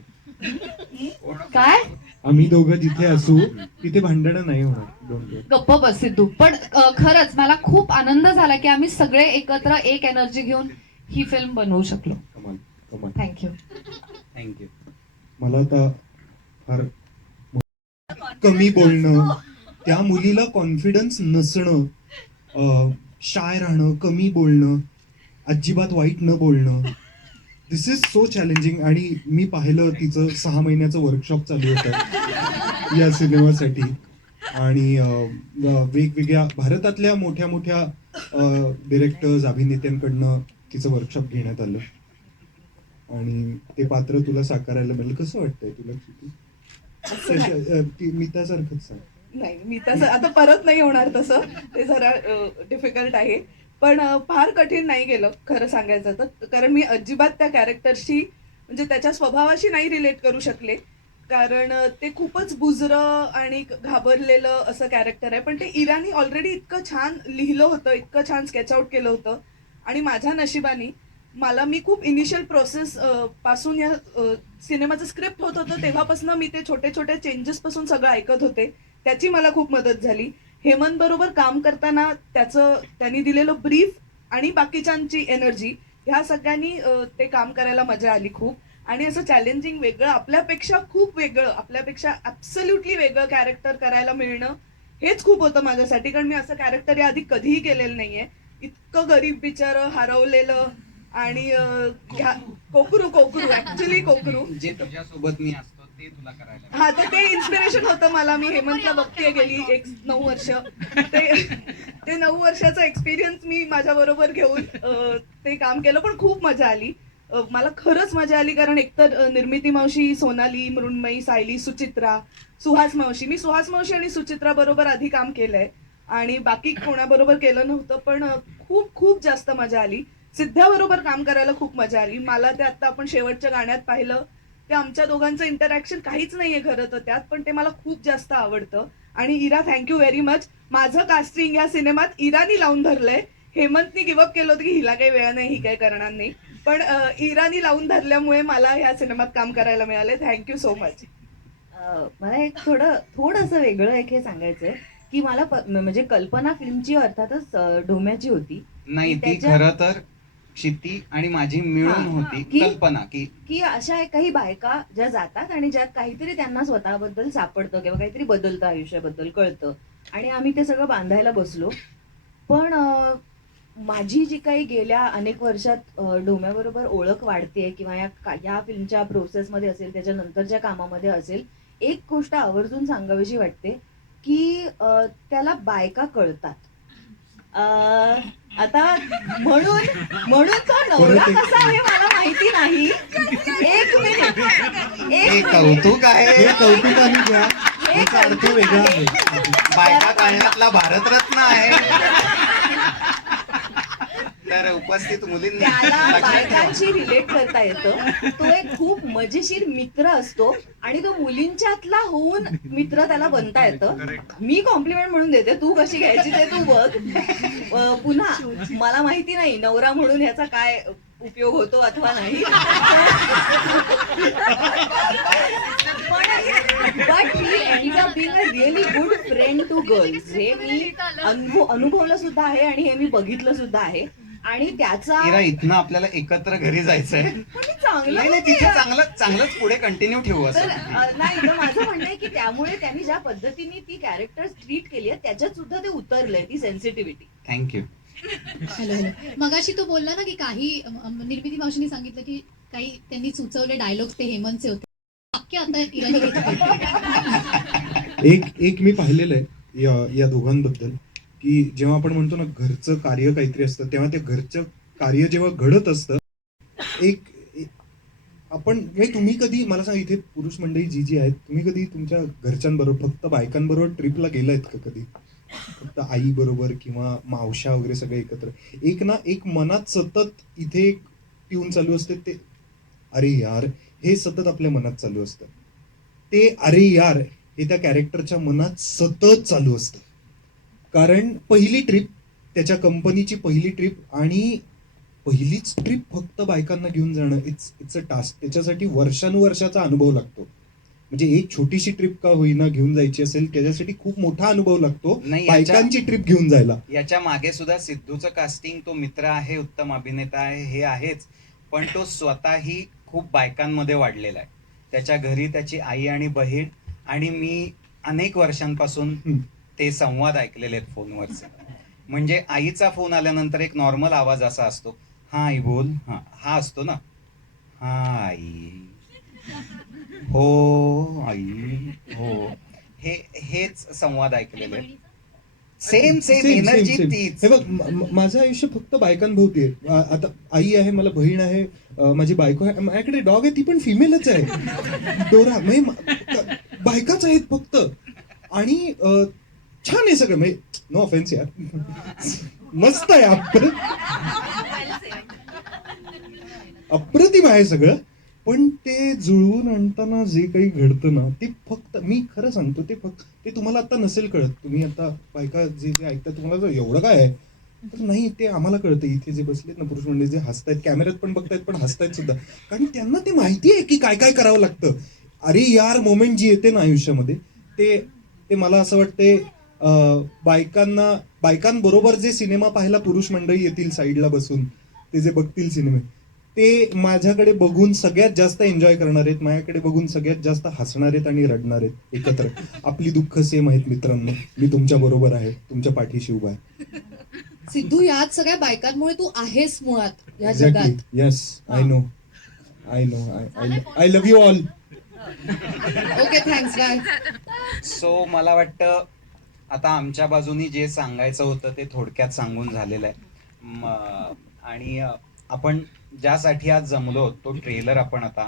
काय आम्ही दोघं जिथे असू तिथे भांडणं नाही होणार. Don't worry. गप्प बस सिद्धू. पण खरंच मला खूप आनंद झाला की आम्ही सगळे एकत्र एक एनर्जी घेऊन ही फिल्म बनवू शकलो. कमाल. थँक्यू. थँक्यू. मला आता फार कमी बोलणं, त्या मुलीला कॉन्फिडन्स नसणं, शाय राहणं, कमी बोलणं, अजिबात वाईट न बोलणं, दिस इज सो चॅलेंजिंग. आणि मी पाहिलं तिचं 6 महिन्याचं वर्कशॉप चालू होतं या सिनेमासाठी. आणि वेगवेगळ्या भारतातल्या मोठ्या मोठ्या डिरेक्टर्स अभिनेत्यांकडनं तिचं वर्कशॉप घेण्यात आलं आणि ते पात्र तुला साकारायला मिळालं. कसं वाटतंय तुला? मी त्यासारखंच सांग. नाही, मी तसं आता परत नाही होणार तसं, ते जरा डिफिकल्ट आहे. पण फार कठीण नाही गेलं खरं सांगायचं तर, कारण मी अजिबात त्या कॅरेक्टरशी म्हणजे त्याच्या स्वभावाशी नाही रिलेट करू शकले, कारण ते खूपच बुजरं आणि घाबरलेलं असं कॅरेक्टर आहे. पण ते इराणी ऑलरेडी इतकं छान लिहिलं होतं, इतकं छान स्केच आउट केलं होतं. आणि माझ्या नशिबाने मी खूप इनिशियल प्रोसेस पासून या सिनेमाचं स्क्रिप्ट होत होतं तेव्हापासून मी ते छोटे छोटे चेंजेस पासून सगळं ऐकत होते, त्याची मला खूप मदत झाली. हेमंत बरोबर काम करताना त्यांनी दिलेलं ब्रीफ आणि बाकीच्यांची एनर्जी, ह्या सगळ्यांनी ते काम करायला मजा आली खूप. आणि असं चॅलेंजिंग, वेगळं, आपल्यापेक्षा खूप वेगळं, आपल्यापेक्षा ऍब्सोल्युटली वेगळं कॅरेक्टर करायला मिळणं हेच खूप होतं माझ्यासाठी, कारण मी असं कॅरेक्टर या आधी कधीही केलेलं नाहीये. इतकं गरीब बिचारं, हरवलेलं आणि कोकरू ऍक्च्युली कोकरू, जे तुझ्यासोबत मी असतो ते तुला करायला. हा, तर ते इन्स्पिरेशन होतं मला. मी हेमंतला बघते गेली 9 वर्ष, ते 9 वर्षाचा एक्सपिरियन्स मी माझ्या बरोबर घेऊन ते काम केलं. पण खूप मजा आली, मला खरंच मजा आली. कारण एकतर निर्मिती मावशी, सोनाली, मृण्मयी, सायली, सुचित्रा, सुहास मावशी, मी सुहास मावशी आणि सुचित्रा बरोबर आधी काम केलंय आणि बाकी कोणाबरोबर केलं नव्हतं, पण खूप खूप जास्त मजा आली. सिद्ध्याबरोबर काम करायला खूप मजा आली मला. ते आता आपण शेवटच्या गाण्यात पाहिलं ते आमच्या दोघांचं इंटरॅक्शन काहीच नाहीये खरं तर त्यात, पण ते मला खूप जास्त आवडतं. आणि इरा, थँक्यू व्हेरी मच. माझं कास्टिंग या सिनेमात इरानी लावून धरलंय. हेमंतनी गिवअप केलं होतं की हिला काही वेळ नाही, ही काय करणार नाही, पण इरानी लावून धरल्यामुळे मला ह्या सिनेमात काम करायला मिळाले. Thank you so much. मला एक थोडंसं वेगळं एक हे सांगायचंय की मला म्हणजे कल्पना फिल्मची अर्थातच ढोम्याची होती. नाही, ती त्याच्या- खरं तर क्षिती आणि माझी मिळून हा, होती की- कल्पना की की अशा काही बायका ज्या जातात आणि ज्यात काहीतरी त्यांना स्वतःबद्दल सापडतं किंवा काहीतरी बदलतं, आयुष्याबद्दल कळतं, आणि आम्ही ते सगळं बांधायला बसलो. पण माझी जी काही गेल्या अनेक वर्षात ढोम्याबरोबर ओळख वाढते किंवा या फिल्मच्या प्रोसेसमध्ये असेल, त्याच्यानंतरच्या कामामध्ये असेल, एक गोष्ट आवर्जून सांगावीशी वाटते की त्याला बायका कळतात. आता म्हणून तो नवरा कसा आहे मला माहिती नाही. एक मिनिट. हे कौतुक आहे, हे कौतुकाने घ्या, हे याचा अर्थ कौतुक वेगळा आहे. आहे. बायका काळातला भारतरत्न आहे. तर उपस्थित मुलींनी त्याला लक्षात ठेवा. बायकांशी रिलेट करता येतं. तो एक खूप मजेशीर मित्र असतो आणि तो मुलींच्यातला होऊन मित्र त्याला बनता येतं. मी कॉम्प्लिमेंट म्हणून देते, तू कशी घ्यायची ते तू बघ. पुन्हा मला माहिती नाही नवरा म्हणून ह्याचा काय उपयोग होतो अथवा नाही, but he ends up being a really good friend to girls. हे मी अनुभवलं सुद्धा आहे आणि हे मी बघितलं सुद्धा आहे. आणि त्याचा इरा, इथनं आपल्याला एकत्र घरी जायचंय. पण मी चांगलं नाही नाही, म्हणते तिथे यार. चांगलंच पुढे कंटिन्यू ठेवू तर असं. नाही, तर माझं म्हणणं आहे की त्यामुळे त्यांनी ज्या पद्धतीने ती कॅरेक्टर ट्रीट केली आहे त्याच्यात सुद्धा ते उतरलंय, ती सेन्सिटिव्हिटी. थँक्यू. Hello hello. मगाशी तो बोलला ना की काही निर्मिती मावशीने सांगितलं की काही त्यांनी सुचवले डायलॉग ते हेमंतचे होते. वाक्य आता इराणी घेतलं. एक मी पाहिलेलं आहे या दोघांबद्दल, की जेव्हा आपण म्हणतो ना घरचं कार्य काहीतरी असतं, तेव्हा ते घरचं कार्य जेव्हा घडत असतं, आपण म्हणजे तुम्ही कधी मला सांगा, इथे पुरुष मंडळी जी आहेत, तुम्ही कधी तुमच्या घरच्यांबरोबर फक्त बायकांबरोबर ट्रिपला गेलायत का कधी? फक्त आई बरोबर किंवा मावशा वगैरे सगळे एकत्र. एक मनात सतत इथे एक ट्यून चालू असते, ते अरे यार, हे सतत आपल्या मनात चालू असतं. ते अरे यार हे त्या कॅरेक्टरच्या मनात सतत चालू असतं. कारण पहिली ट्रिप, त्याच्या कंपनीची पहिली ट्रिप, आणि पहिलीच ट्रिप फक्त बायकांना घेऊन जाणं, इट्स अ टास्क. त्याच्यासाठी वर्षानुवर्षाचा अनुभव लागतो. म्हणजे एक छोटीशी ट्रिप का होईना घेऊन जायची असेल, त्याच्यासाठी खूप मोठा अनुभव लागतो नाही, याच्या- बायकांची ट्रिप घेऊन जायला. याच्या मागे सुद्धा सिद्धूचं कास्टिंग, तो मित्र आहे, उत्तम अभिनेता आहे, हे आहेच, पण तो स्वतःही खूप बायकांमध्ये वाढलेला आहे. त्याच्या घरी त्याची आई आणि बहीण, आणि मी अनेक वर्षांपासून ते संवाद ऐकलेले आहेत फोनवरचे. म्हणजे आईचा फोन आल्यानंतर एक नॉर्मल आवाज असा असतो, हा आई बोल, हा असतो ना, हा आई, हो आई, हो, हेच संवाद ऐकलेले आहेत. सेम एनर्जी तीच. हे बघ, माझं आयुष्य फक्त बायकांभोवती आहे. आता आई आहे, मला बहीण आहे, माझी बायको आहे, माझ्याकडे डॉग आहे, ती पण फिमेलच आहे, डोरा. म्हणजे बायकाच आहेत फक्त. आणि छान आहे सगळं, म्हणजे नो ऑफेन्स यार, मस्त आहे, अप्रतिम आहे सगळं. पण ते जुळवून आणताना जे काही घडतं ना, ते फक्त, मी खरं सांगतो, ते तुम्हाला आता नसेल कळत. तुम्ही आता बायका जे ऐकता, तुम्हाला एवढं काय आहे, तर नाही, ते आम्हाला कळतं. इथे जे बसलेत ना पुरुष मंडळी, जे हसतायत, कॅमेऱ्यात पण बघतायत पण हसतायत सुद्धा, कारण त्यांना ते माहिती आहे की काय काय करावं लागतं. अरे यार मोमेंट जी येते ना आयुष्यामध्ये, ते मला असं वाटते, बायकांबरोबर जे सिनेमा पाहायला पुरुष मंडळी येतील साईडला बसून, ते जे बघतील सिनेमे, ते माझ्याकडे बघून सगळ्यात जास्त एन्जॉय करणार आहेत, माझ्याकडे बघून सगळ्यात जास्त हसणार आहेत आणि रडणार आहेत एकत्र. आपली दुःख सेम आहेत मित्रांनो, मी तुमच्या बरोबर आहे, तुमच्या पाठीशी उभा आहे. सिद्धू, यात सगळ्या बायकांमुळे तू आहेस मुळात या एक्झॅक्टली. जगात. Yes, I know, I love you all. Okay, thanks, bye. So मला वाटतं आता आमच्या बाजूनी जे सांगायचं होतं ते थोडक्यात सांगून झालेलं आहे. आणि आपण ज्यासाठी आज जमलो तो ट्रेलर आपण आता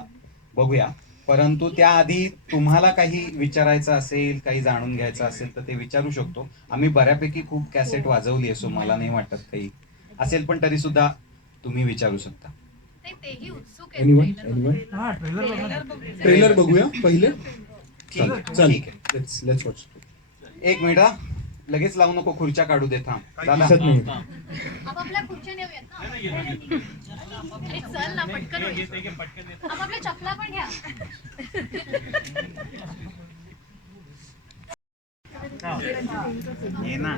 बघूया. परंतु त्याआधी तुम्हाला काही विचारायचं असेल, काही जाणून घ्यायचं असेल तर ते विचारू शकतो. आम्ही बऱ्यापैकी खूप कॅसेट वाजवली आहे, सो मला नाही वाटत काही असेल, पण तरी सुद्धा तुम्ही विचारू शकता. तेही उत्सुक एनिवन ट्रेलर बघूया पहिले ठीक आहे, चालेल ठीक आहे. Let's watch. एक मिनिट हा. लगेच लावू नको, खुर्च्या काढू दे, थांब दादा. दिसत नाही आपापल्या खुर्च्या नेऊयात ना. अरे चल ना, पटकन होईल. आपापल्या चपला पण घ्या. ये ना.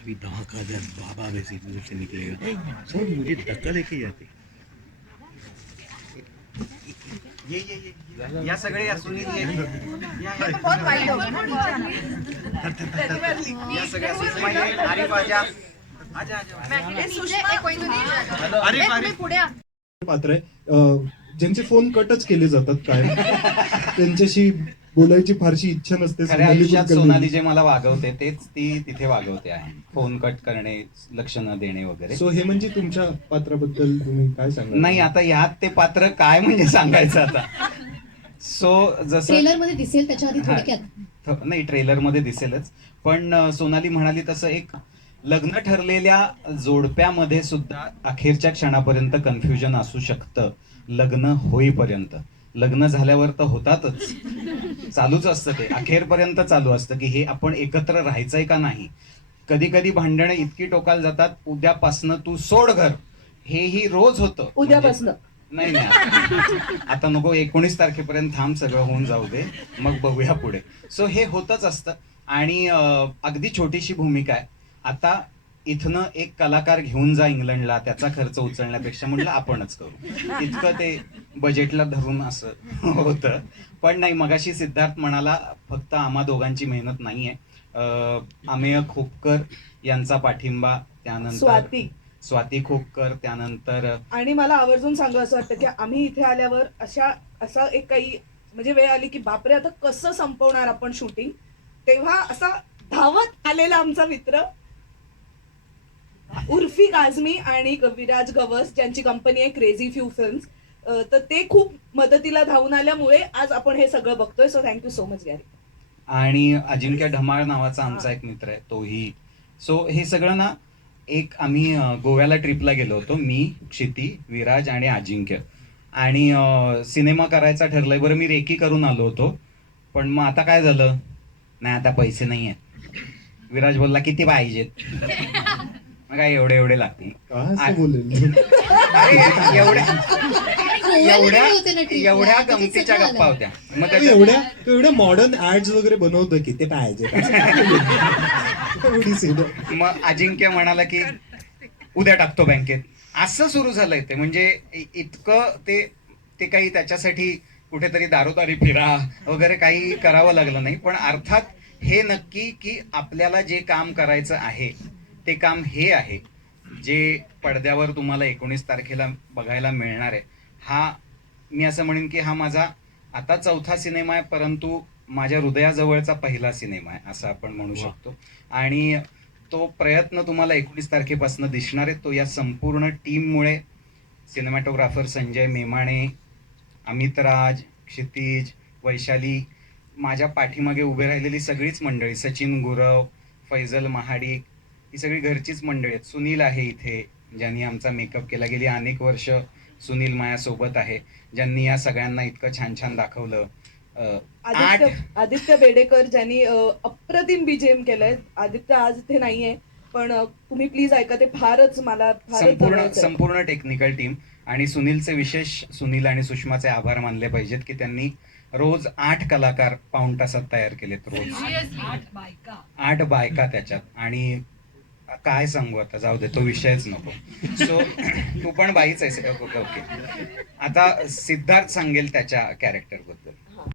अभी धमाका जब बाबा वैसे से निकलेगा सर मुझे धक्का देके जाते ये या सगळे या सुनील ये. या सगळ्या सुषमा ये, आरिफ आजा. आजा पुढे या. पात्र आहे ज्यांचे फोन कटच केले जातात काय त्यांच्याशी बोलायची फारशी इच्छा नसते. खऱ्या सोनाली आयुष्यात कुलकर्णी. सोनाली जे मला वागवते तेच ती तिथे वागवते आहे. फोन कट करणे, लक्ष न देणे वगैरे. सो हे म्हणजे तुमच्या पात्राबद्दल तुम्ही काय सांगा? नाही, आता यात ते पात्र काय म्हणजे सांगायचं आता. सो जसं ट्रेलर मध्ये दिसेल त्याच्या आधी थोडक्यात. नाही, ट्रेलर मध्ये दिसेलच, पण सोनाली म्हणाली तसं एक लग्न ठरलेल्या जोडप्यामध्ये सुद्धा अखेरच्या क्षणापर्यंत कन्फ्युजन असू शकतं. लग्न होईपर्यंत, लग्न झाल्यावर तर होतातच, चालूच असतं ते, अखेरपर्यंत चालू असतं की हे आपण एकत्र राहायचंय का नाही. कधी कधी भांडणं इतकी टोकाला जातात, उद्यापासनं तू सोड घर, हेही रोज होतं. उद्यापासनं नाही नाही, आता नको, 19 तारखेपर्यंत थांब, सगळं होऊन जाऊ दे, मग बघूया पुढे. सो हे होतच असतं. आणि अगदी छोटीशी भूमिका आहे. आता इथनं एक कलाकार घेऊन जा इंग्लंडला, त्याचा खर्च उचलण्यापेक्षा म्हटलं आपणच करू. इतकं ते बजेटला धरून असं होतं. पण नाही, मगाशी सिद्धार्थ म्हणाला फक्त आम्हा दोघांची मेहनत नाहीये. अमेय खोपकर यांचा पाठिंबा, त्यानंतर स्वाती खोपकर, त्यानंतर आणि मला आवर्जून सांगू असं वाटतं की आम्ही इथे आल्यावर असा एक काही म्हणजे वेळ आली की बापरे आता कसं संपवणार आपण शूटिंग, तेव्हा असा धावत आलेला आमचा मित्र उर्फी काझमी आणि विराज गवस, ज्यांची कंपनी आहे क्रेझी फ्यू फिल्म्स, तर ते खूप मदतीला धावून आल्यामुळे आज आपण हे सगळं बघतोय. So thank you so much Gary. आणि अजिंक्य ढमाळ नावाचा आमचा एक मित्र आहे, तोही. सो हे सगळं ना, एक आम्ही गोव्याला ट्रिपला गेलो होतो, मी, क्षिती, विराज आणि अजिंक्य. आणि सिनेमा करायचा ठरलंय. बरं, मी रेकी करून आलो होतो, पण मग आता काय झालं, नाही आता पैसे नाही आहेत. विराज बोलला किती पाहिजेत, मग काय एवढे लागतील. काय असं बोलेल? अरे एवढ्या गमतीच्या गप्पा होत्या. मग त्याच्या एवढ्या मॉडर्न ऍड्स वगैरे बनवतो की ते पाहिजे. मग अजिंक्य म्हणाला की उद्या टाकतो बँकेत, असं सुरू झालंय ते. म्हणजे इतकं ते काही त्याच्यासाठी कुठेतरी दारोदारी फिरा वगैरे काही करावं लागलं नाही. पण अर्थात हे नक्की की आपल्याला जे काम करायचं आहे ते काम हे आहे जे पडद्यावर तुम्हाला 19 तारखेला बघायला मिळणार आहे. हा, मी असं म्हणेन की हा माझा आता 4था सिनेमा आहे, परंतु माझ्या हृदयाजवळचा पहिला सिनेमा आहे असं आपण म्हणू शकतो. आणि तो प्रयत्न तुम्हाला 19 तारखेपासून दिसणार आहे. तो या संपूर्ण टीममुळे, सिनेमॅटोग्राफर संजय मेमाणे, अमित राज, क्षितिज, वैशाली, माझ्या पाठीमागे उभे राहिलेली सगळीच मंडळी, सचिन गुरव, फैजल महाडिक, ही सगळी घरचीच मंडळी आहेत. सुनील आहे इथे, ज्यांनी आमचा मेकअप केला. गेली अनेक वर्ष सुनील माझ्यासोबत आहे, ज्यांनी या सगळ्यांना इतकं छान छान दाखवलं. आदित्य बेडेकर, ज्यांनी अप्रतिम बीजेएम केलंय. आदित्य आज इथे नाहीये, पण तुम्ही प्लीज ऐका, ते फारच मला संपूर्ण टेक्निकल टीम. आणि सुनीलचे विशेष, सुनील आणि सुषमाचे आभार मानले पाहिजेत की त्यांनी रोज 8 कलाकार पाऊण तासात तयार केलेत. रोज 8 बायका त्याच्यात. आणि काय सांगू आता, जाऊ दे, तो विषयच नको. सो तू पण बाईच आहेस. ओके. आता सिद्धार्थ सांगेल त्याच्या कॅरेक्टर बद्दल.